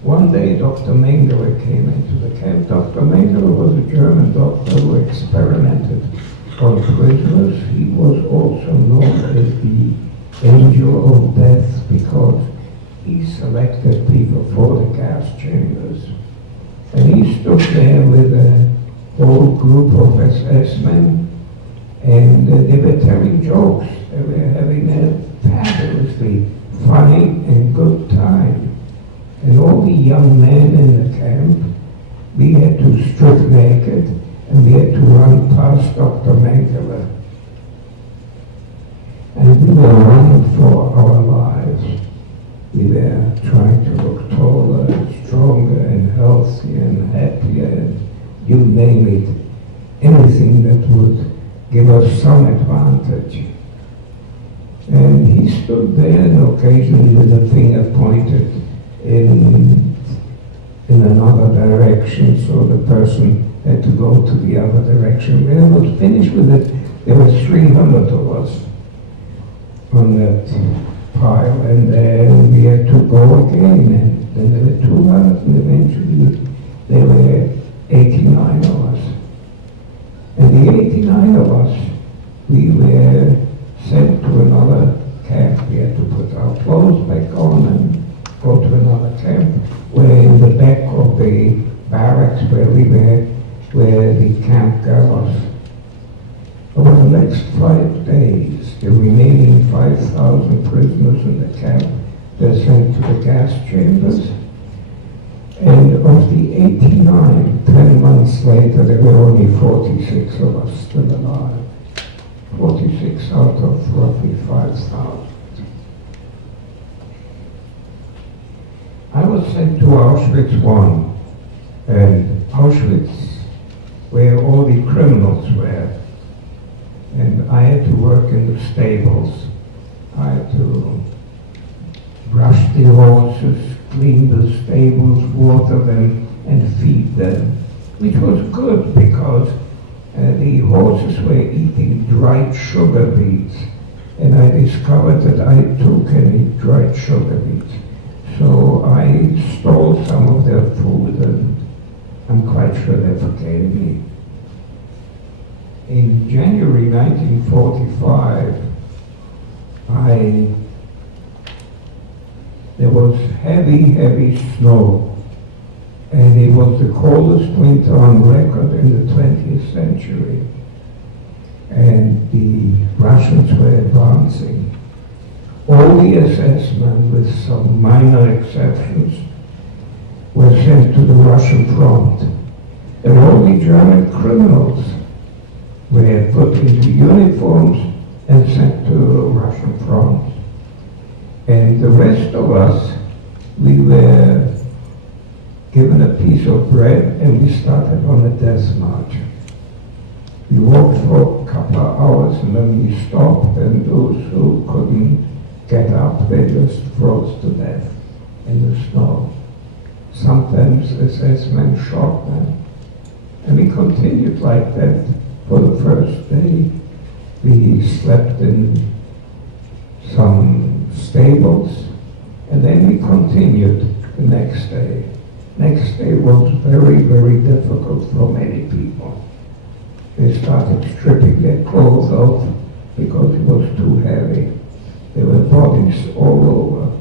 One day, Dr. Mengele came into the camp. Dr. Mengele was a German doctor who experimented on prisoners. He was also known as the angel of death because he selected people for the gas chambers. And he stood there with a whole group of SS men, and they were telling jokes. They were having a fabulously funny and good time. And all the young men in the camp, we had to strip naked, and we had to run past Dr. Mengele. And we were running for our lives. We were trying to look taller and stronger and healthier and happier and you name it, anything that would give us some advantage. And he stood there and occasionally with a finger pointed in another direction, so the person had to go to the other direction. When I was finished with it, there were 300 of us on that pile, and then we had to go again, and then there were 200, and eventually there were 89 of us. And the 89 of us, we were sent to another camp. We had to put our clothes back on and go to another camp, where in the back of the barracks where we were, where the camp girl was. Over the next 5 days, the remaining 5,000 prisoners in the camp were sent to the gas chambers. And of the 89, 10 months later, there were only 46 of us still alive. 46 out of roughly 5,000. I was sent to Auschwitz I, and Auschwitz, where all the criminals were. And I had to work in the stables. I had to brush the horses, clean the stables, water them, and feed them, which was good because the horses were eating dried sugar beets, and I discovered that I too can eat dried sugar beets. So I stole some of their food, and I'm quite sure they forgave me. In January 1945, there was heavy snow, and it was the coldest winter on record in the 20th century. And the Russians were advancing. All the SS men, with some minor exceptions, were sent to the Russian front. And all the German criminals were put into uniforms and sent to the Russian front. And the rest of us, we were given a piece of bread and we started on a death march. We walked for a couple of hours and then we stopped, and those who couldn't get up, they just froze to death in the snow. Sometimes SS men shot them. And we continued like that for the first day. We slept in some stables, and then we continued the next day. Next day was very, very difficult for many people. They started stripping their clothes off because it was too heavy. There were bodies all over.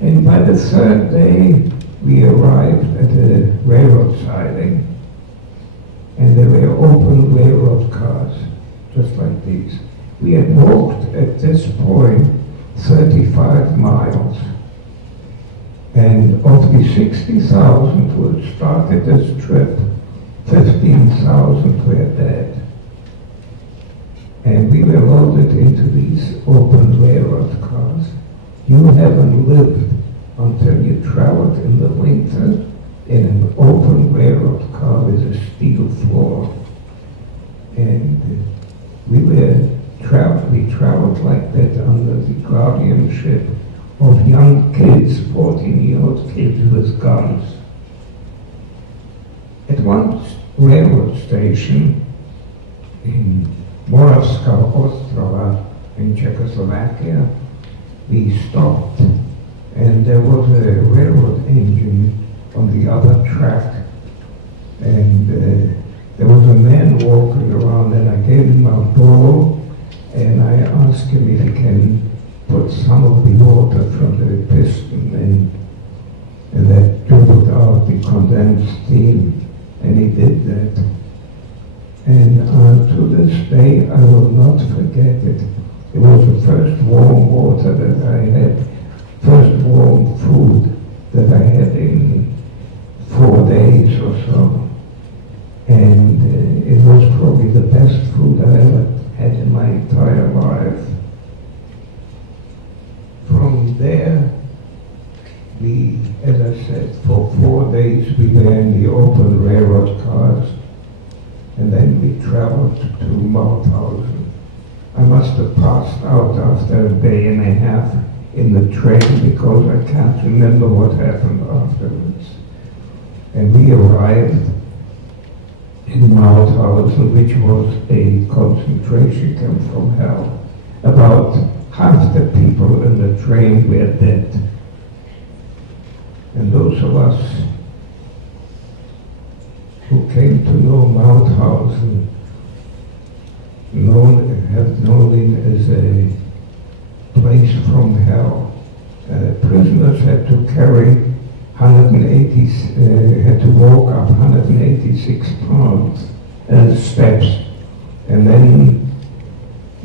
And by the third day, we arrived at a railroad siding, and there were open railroad cars, just like these. We had walked at this point 35 miles, and of the 60,000 who had started this trip, 15,000 were dead. And we were loaded into these open railroad cars. You haven't lived until you traveled in the winter in an open railroad car with a steel floor. And we traveled like that under the guardianship of young kids, 14-year-old kids with guns. At one railroad station in Moravska Ostrava in Czechoslovakia, we stopped, and there was a railroad engine on the other track, and there was a man walking around, and I gave him a bowl, and I asked him if he can put some of the water from the piston in, and that dribbled out the condensed steam, and he did that. And to this day, I will not forget it. It was the first warm water that I had, first warm food that I had in 4 days or so. And it was probably the best food I ever had in my entire life. From there, we, as I said, for 4 days we were in the open railroad cars, and then we traveled to Mauthausen. I must have passed out after a day and a half in the train because I can't remember what happened afterwards. And we arrived in Mauthausen, which was a concentration camp from hell. About half the people in the train were dead. And those of us who came to know Mauthausen have known it as a place from hell. Prisoners had to carry 180, had to walk up 186 pounds steps, and then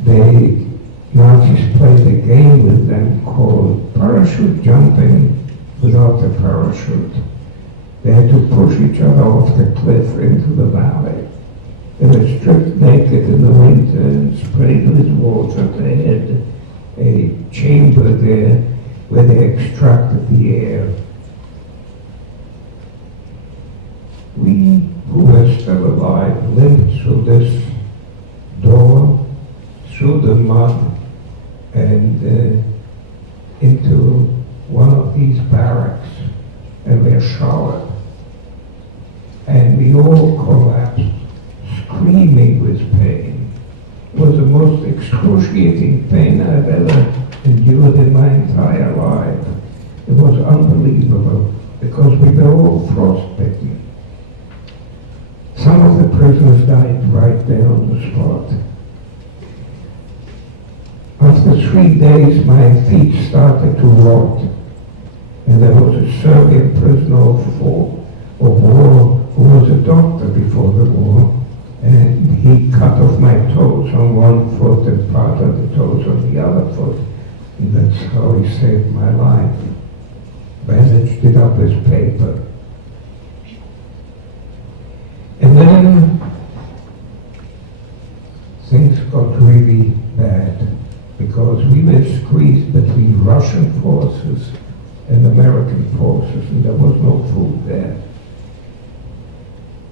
the Nazis played a game with them called parachute jumping without a parachute. They had to push each other off the cliff into the valley. They were stripped naked in the winter and sprayed with water. They had a chamber there where they extracted the air. We who were still alive limped through this door, through the mud, and into one of these barracks, and were showered. And we all collapsed, screaming with pain. It was the most excruciating pain I've ever endured in my entire life. It was unbelievable, because we were all frostbitten. Some of the prisoners died right there on the spot. After 3 days, my feet started to rot, and there was a Serbian prisoner of war who was a doctor before the war, and he cut off my toes on one foot and part of the toes on the other how he saved my life. Bandaged it up with paper. And then things got really bad because we were squeezed between Russian forces and American forces, and there was no food there.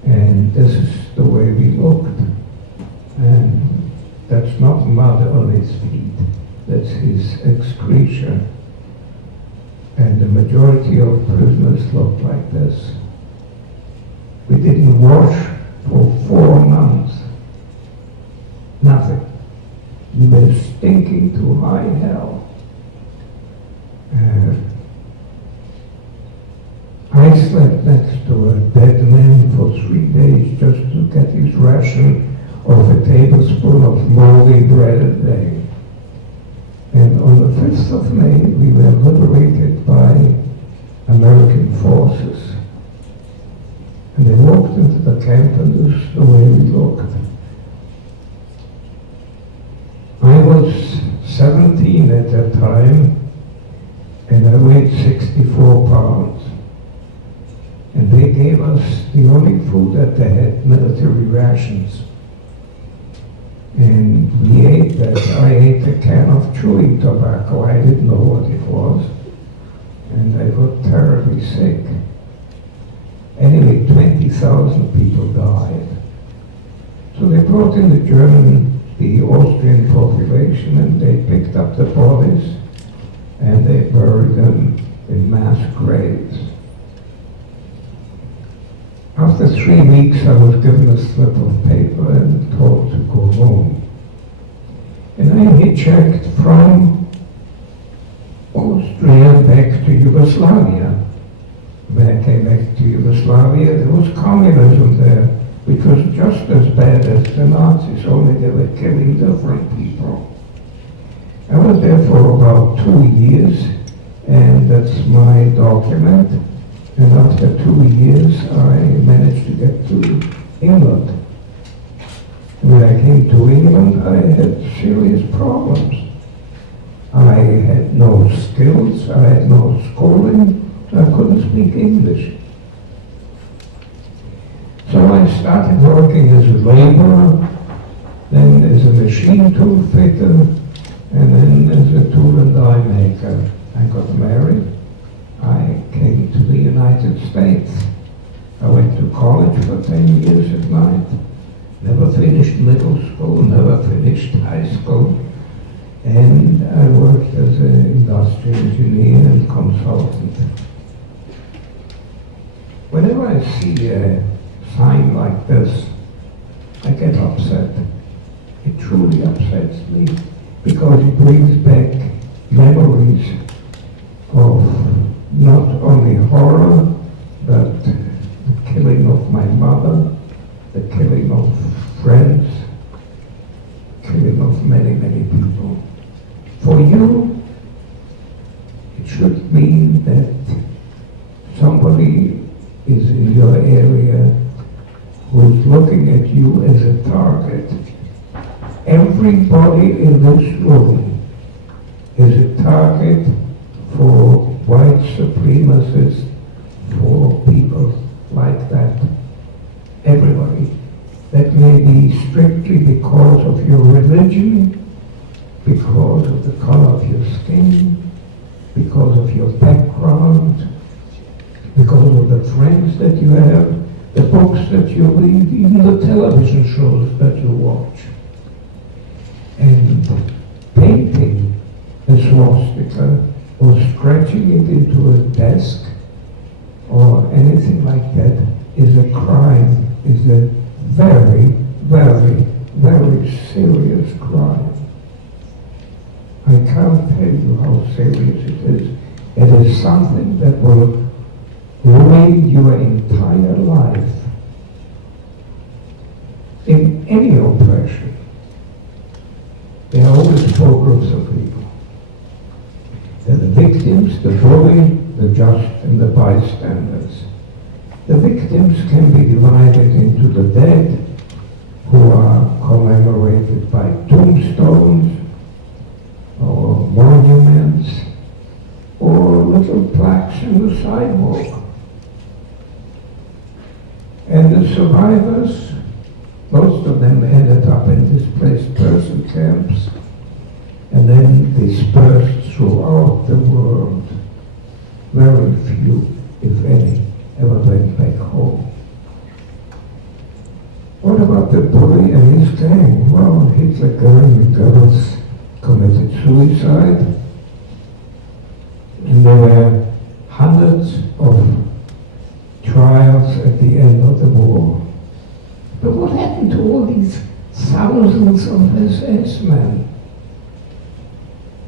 And this is the way we looked. And that's not mud on his feet, that's his excretion. And the majority of prisoners looked like this. We didn't wash for 4 months. Nothing. We were stinking to high hell. I slept next to a dead man for 3 days just to get his ration of a tablespoon of moldy bread a day. And on the 5th of May, we were liberated by American forces. And they walked into the camp, and this is the way we looked. I was 17 at that time, and I weighed 64 pounds. And they gave us the only food that they had, military rations. And we ate that. I ate a can of chewing tobacco. I didn't know what it was. And I got terribly sick. Anyway, 20,000 people died. So they brought in the Austrian population, and they picked up the bodies and they buried them in mass graves. After 3 weeks, I was given a slip of paper and told to go home. And I hitchhiked from Austria back to Yugoslavia. When I came back to Yugoslavia, there was communism there, which was just as bad as the Nazis, only they were killing different people. I was there for about 2 years, and that's my document. And after 2 years, I managed to get to England. When I came to England, I had serious problems. I had no skills, I had no schooling, I couldn't speak English. So I started working as a laborer, then as a machine tool fitter, and then as a tool and die maker. I got married. I came to the United States. I went to college for 10 years at night. Never finished middle school, never finished high school. And I worked as an industrial engineer and consultant. Whenever I see a sign like this, I get upset. It truly upsets me because it brings back memories of not only horror, but the killing of my mother, the killing of friends, killing of many, many people. For you, it should mean that somebody is in your area who's looking at you as a target. Everybody in this room is a target for white supremacists, for people like that. Everybody. That may be strictly because of your religion, because of the color of your skin, because of your background, because of the friends that you have, the books that you read, even the television shows that you watch. And painting a swastika or scratching it into a desk or anything like that is a crime, is a very, very, very serious crime. I can't tell you how serious it is. It is something that will ruin your entire life. In any oppression, there are always four groups of people. There are the victims, the bully, the just, and the bystanders. The victims can be divided into the dead, who are commemorated by tombstones or monuments, sidewalk. And the survivors, most of them ended up in displaced person camps and then dispersed throughout the world. Very few, if any, ever went back home. What about the bully and his gang? Well, Hitler and Goebbels committed suicide, and there were hundreds of trials at the end of the war. But what happened to all these thousands of SS men?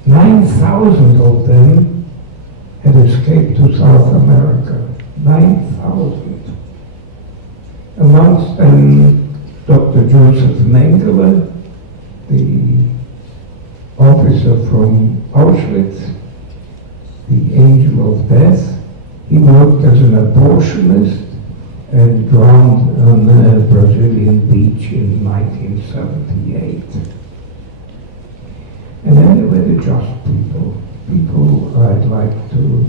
9,000 of them had escaped to South America. 9,000. Amongst them, Dr. Joseph Mengele, the officer from Auschwitz, the angel of death. He worked as an abortionist and drowned on a Brazilian beach in 1978. And then there were the just people, people I'd like to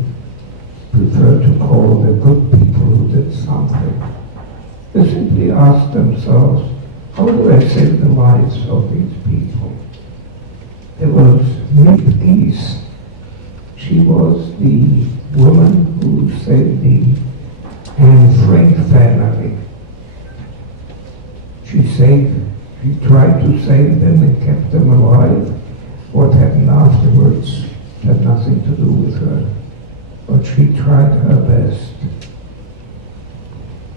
prefer to call the good people who did something. They simply asked themselves, how do I save the lives of these people? There was Mick Geese. She was the woman who saved the Anne Frank family. She tried to save them and kept them alive. What happened afterwards had nothing to do with her, but she tried her best.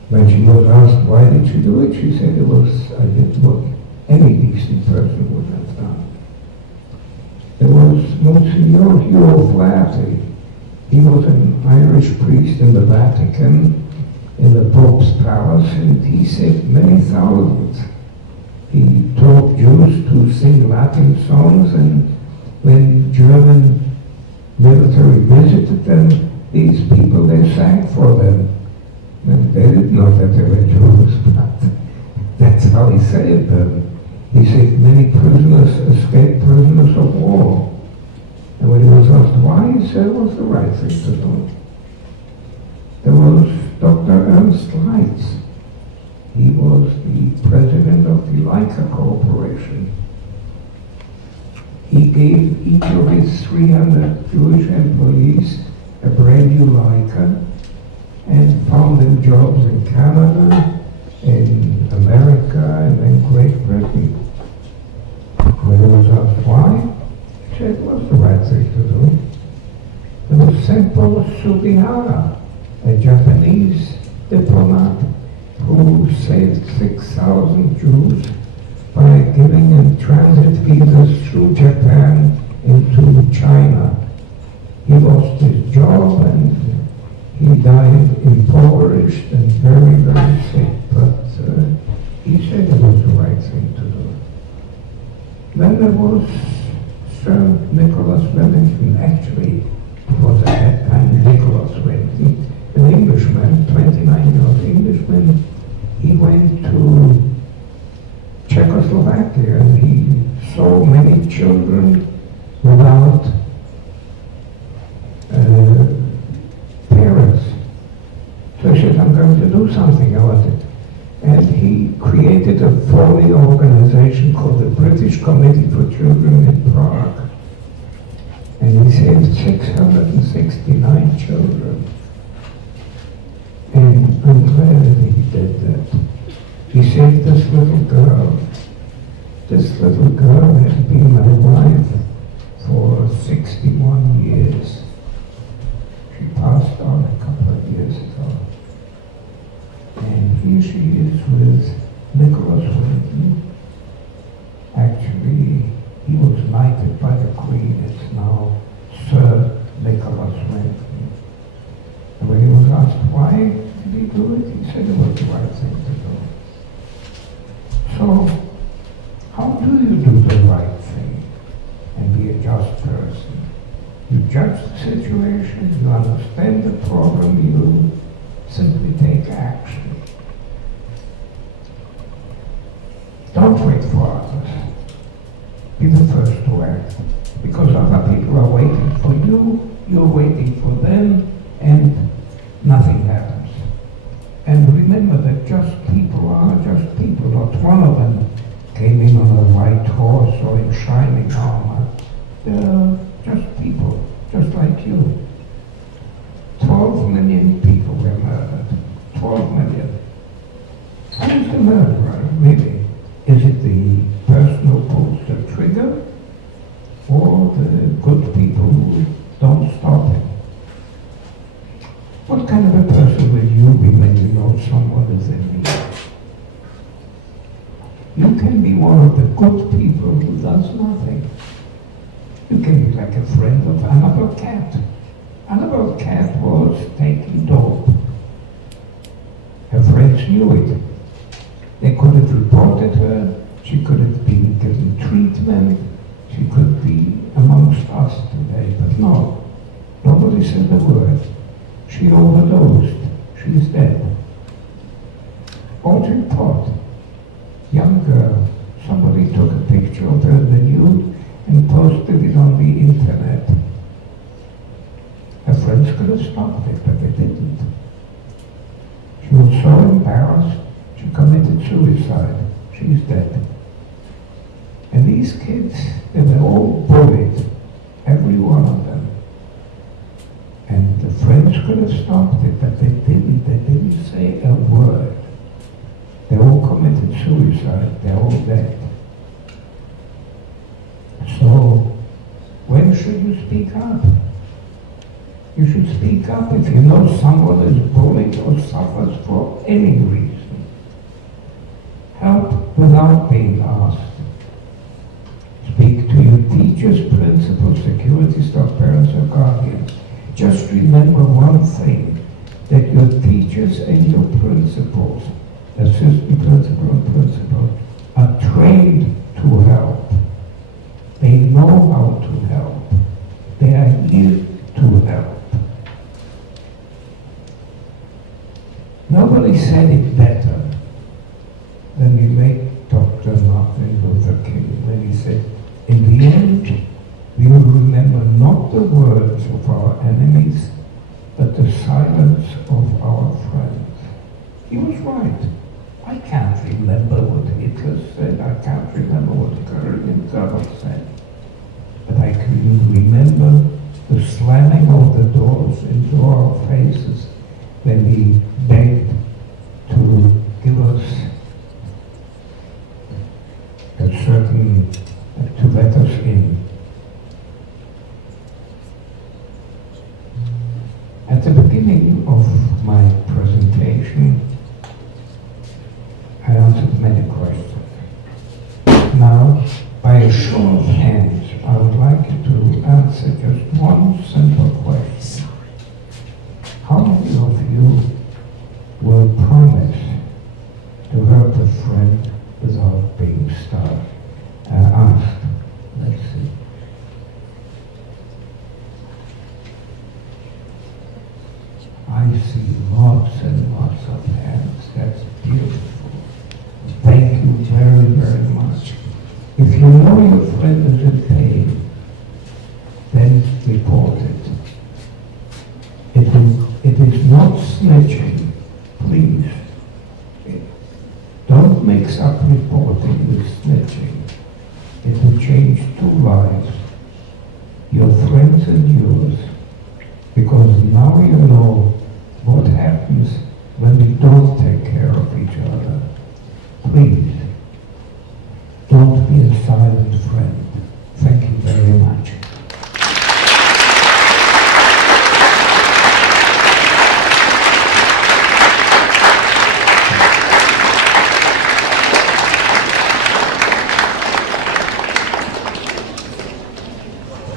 When she was asked why did she do it, she said I did what any decent person would have done. There was Monsignor Hugh Flaherty. He was an Irish priest in the Vatican, in the Pope's palace, and he saved many thousands. He taught Jews to sing Latin songs, and when German military visited them, these people, they sang for them. And they didn't know that they were Jews, but that's how he saved them. He saved many prisoners, escaped prisoners of war. And when he was asked why, he said it was the right thing to do. There was Dr. Ernst Leitz. He was the president of the Leica Corporation. He gave each of his 300 Jewish employees a brand new Leica and found them jobs in Canada, in America, and in Great Britain. When he was asked why, he said it was the right thing to do. There was Senpo Sugihara, a Japanese diplomat who saved 6,000 Jews by giving them transit visas through Japan into China. He lost his job and he died impoverished and very, very sick, but he said it was the right thing to do. Then there was Sir Nicholas Wellington. Actually, it was at that time Nicholas Wellington, an Englishman, 29-year-old Englishman. He went to Czechoslovakia and he saw many children without parents. So he said, I'm going to do something about it. And he created a phony organization called the British Committee for Children in Prague. And he saved 669 children. And I'm glad that he did that. He saved this little girl. This little girl had been my wife for 61 years. She passed on a couple of years ago. And here she is with Nicholas Wellington. Actually, he was knighted by the Queen. It's now Sir Nicholas Wellington. And when he was asked why did he do it, he said it was the right thing to do. So, how do you do the right thing and be a just person? You judge the situation, you understand the problem, you simply take action. Don't wait for others. Be the first to act. Because other people are waiting for you, you're waiting for them, and They're just people, just like you. 12 million people were murdered. 12 million. How is the murderer, really? Is it the person who pulls the trigger, or the good people who don't stop him? What kind of a person will you be when you know someone is in need? You can be one of the good people who does nothing. You can be like a friend of Annabelle Cat. Annabelle Cat was taking dope. Her friends knew it. They could have reported her. She could have been given treatment. She could be amongst us today, but no. Nobody said a word. She overdosed. She's dead. Audrey Pott, young girl. Somebody took a picture of her in the nude and posted it on the internet. Her friends could have stopped it, but they didn't. She was so embarrassed, she committed suicide. She's dead. And these kids, they were all bullied, every one of them. And the friends could have stopped it, but they didn't. They didn't say a word. They all committed suicide. They're all dead. So, when should you speak up? You should speak up if you know someone is bullied or suffers for any reason. Help without being asked. Speak to your teachers, principals, security staff, parents, or guardians. Just remember one thing, that your teachers and your principals, assistant principal and principal, are trained to help. They know how to help. They are here to help. Nobody said it better than the late Dr. Martin Luther King when he said, in the end, we will remember not the words of our enemies, but the silence of our friends. He was right. I can't remember what Hitler said. I can't remember what Goering said. But I can remember the slamming of the doors into our faces when he begged to give us a certain, to let us in. At the beginning of my presentation, I answered many questions. Now, by a show of hands, I would like you to answer just one simple question. How many of you will promise to help a friend without being asked? Let's see. I see lots and lots of hands. That's beautiful. Thank you very, very much. If you know your friend is in pain, then report it. It is not snitching, please. Don't mix up reporting with snitching. It will change two lives, your friends and yours, because now you know what happens when we don't take care of each other. Please, don't be a silent friend. Thank you very much.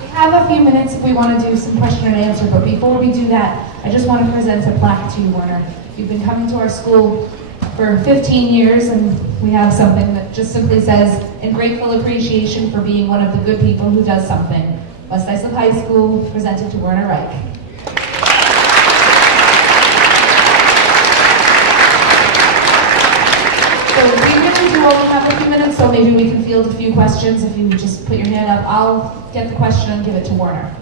We have a few minutes if we want to do some question and answer, but before we do that, I just want to present a plaque to you, Werner. You've been coming to our school for 15 years, and we have something that just simply says, in grateful appreciation for being one of the good people who does something. West Islip High School, presented to Werner Reich. So we really do only have a few minutes, so maybe we can field a few questions. If you just put your hand up, I'll get the question and give it to Werner.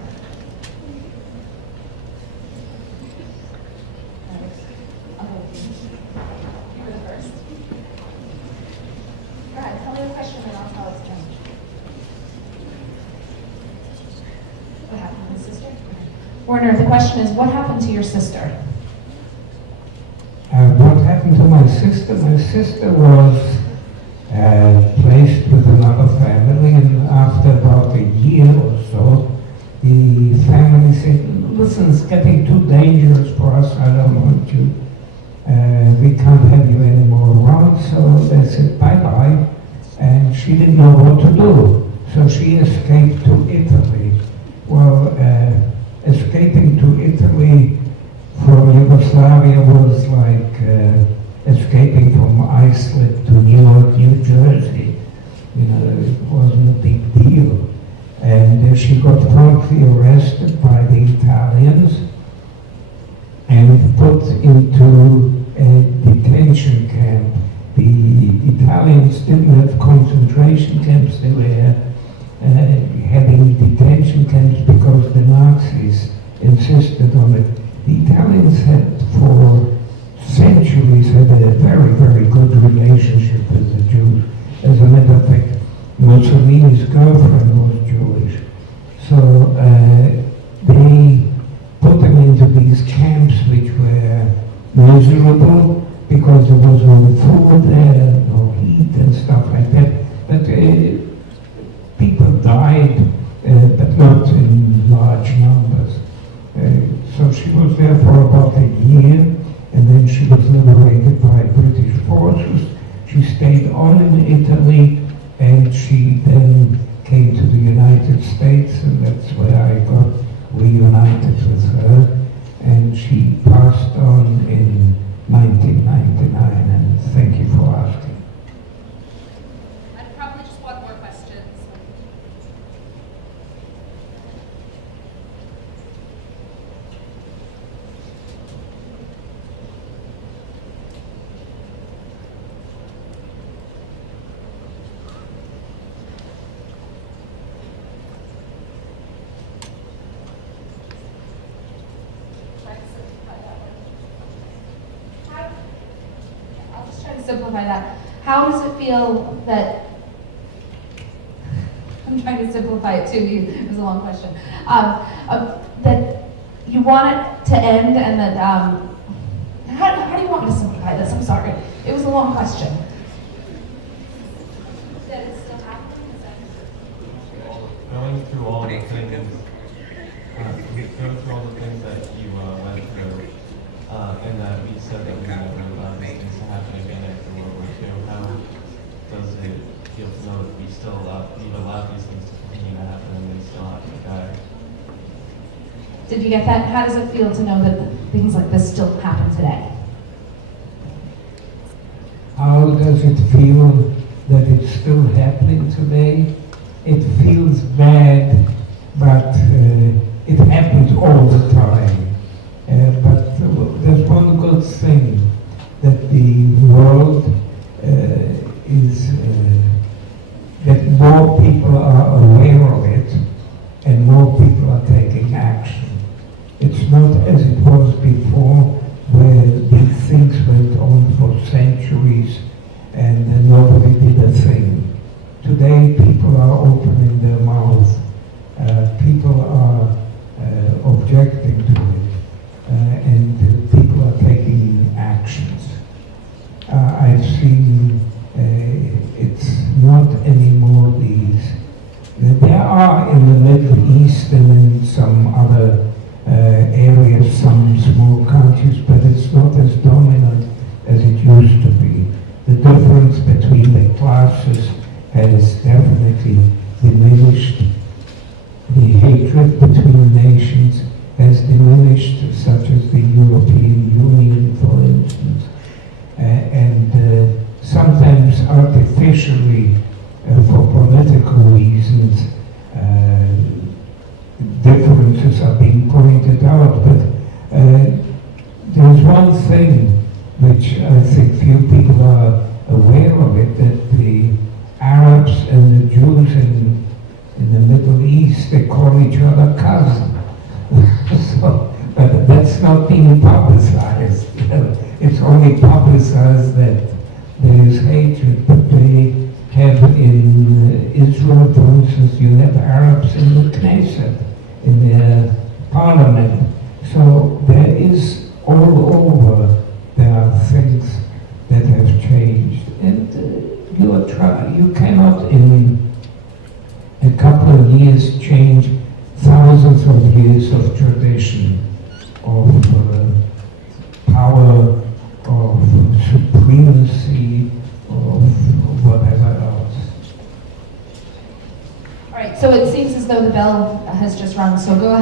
Werner, the question is, what happened to your sister? What happened to my sister? My sister was placed with another family, and after about a year or so, the family said, listen, it's getting too dangerous for us, I don't want you. We can't have you anymore around, so they said bye-bye, and she didn't know what to do. So she escaped to Italy. Well, escaping to Italy from Yugoslavia was like escaping from Iceland to New York, New Jersey. You know, it wasn't a big deal. And she got promptly arrested by the Italians and put into a detention camp. The Italians didn't have concentration camps, they were having detention camps because the Nazis insisted on it. The Italians had for centuries had a very, very good relationship with the Jews. As a matter of fact, Mussolini's girlfriend was Jewish. So they put them into these camps which were miserable because there was no food there, no heat and stuff like that. But people died, but not in large numbers. So she was there for about a year, and then she was liberated by British forces. She stayed on in Italy, and she then came to the United States, and that's where I got reunited with her. And she passed on in 1999, and thank you for asking. I'd probably just want more questions. I'll just try to simplify that. How does it feel that, I'm trying to simplify it too, it was a long question, that you want it to end and that, how do you want me to simplify this? I'm sorry. It was a long question. That it's still happening? Is that Going through all the things, going through all the things that you went through, and that we said that we never allowed these things to happen again after World War II. How does it feel to know that we've allowed these things to continue to happen and they still happen today? Did you get that? How does it feel to know that things like this still happen today? How does it feel that it's still happening today? It feels bad, but it happens all the time. But there's one good thing, that the world that more people are aware of it and more people are taking action. It's not as it was before, where these things went on for centuries and nobody did a thing. Today people are opening their mouth. People are objecting to it. And people are taking actions. I've seen it's not anymore these. There are in the Middle East and in some other areas, some small countries, but it's not as dominant as it used to be. The difference between the classes has definitely diminished. The hatred between nations has diminished, such as the European Union, for instance, and sometimes artificially, for political reasons, differences are being pointed out. But there's one thing which I think few people are aware of it, that the Arabs and the Jews in the Middle East, they call each other cousins. So, but that's not being publicized. It's only publicized that there is hatred, but they have in Israel, for instance, you have Arabs in the Knesset, in their parliament. So there is all over, there are things that have changed. And you cannot in a couple of years change thousands of years of tradition, of power, of supremacy, of whatever else. All right, so it seems as though the bell has just rung, so go ahead.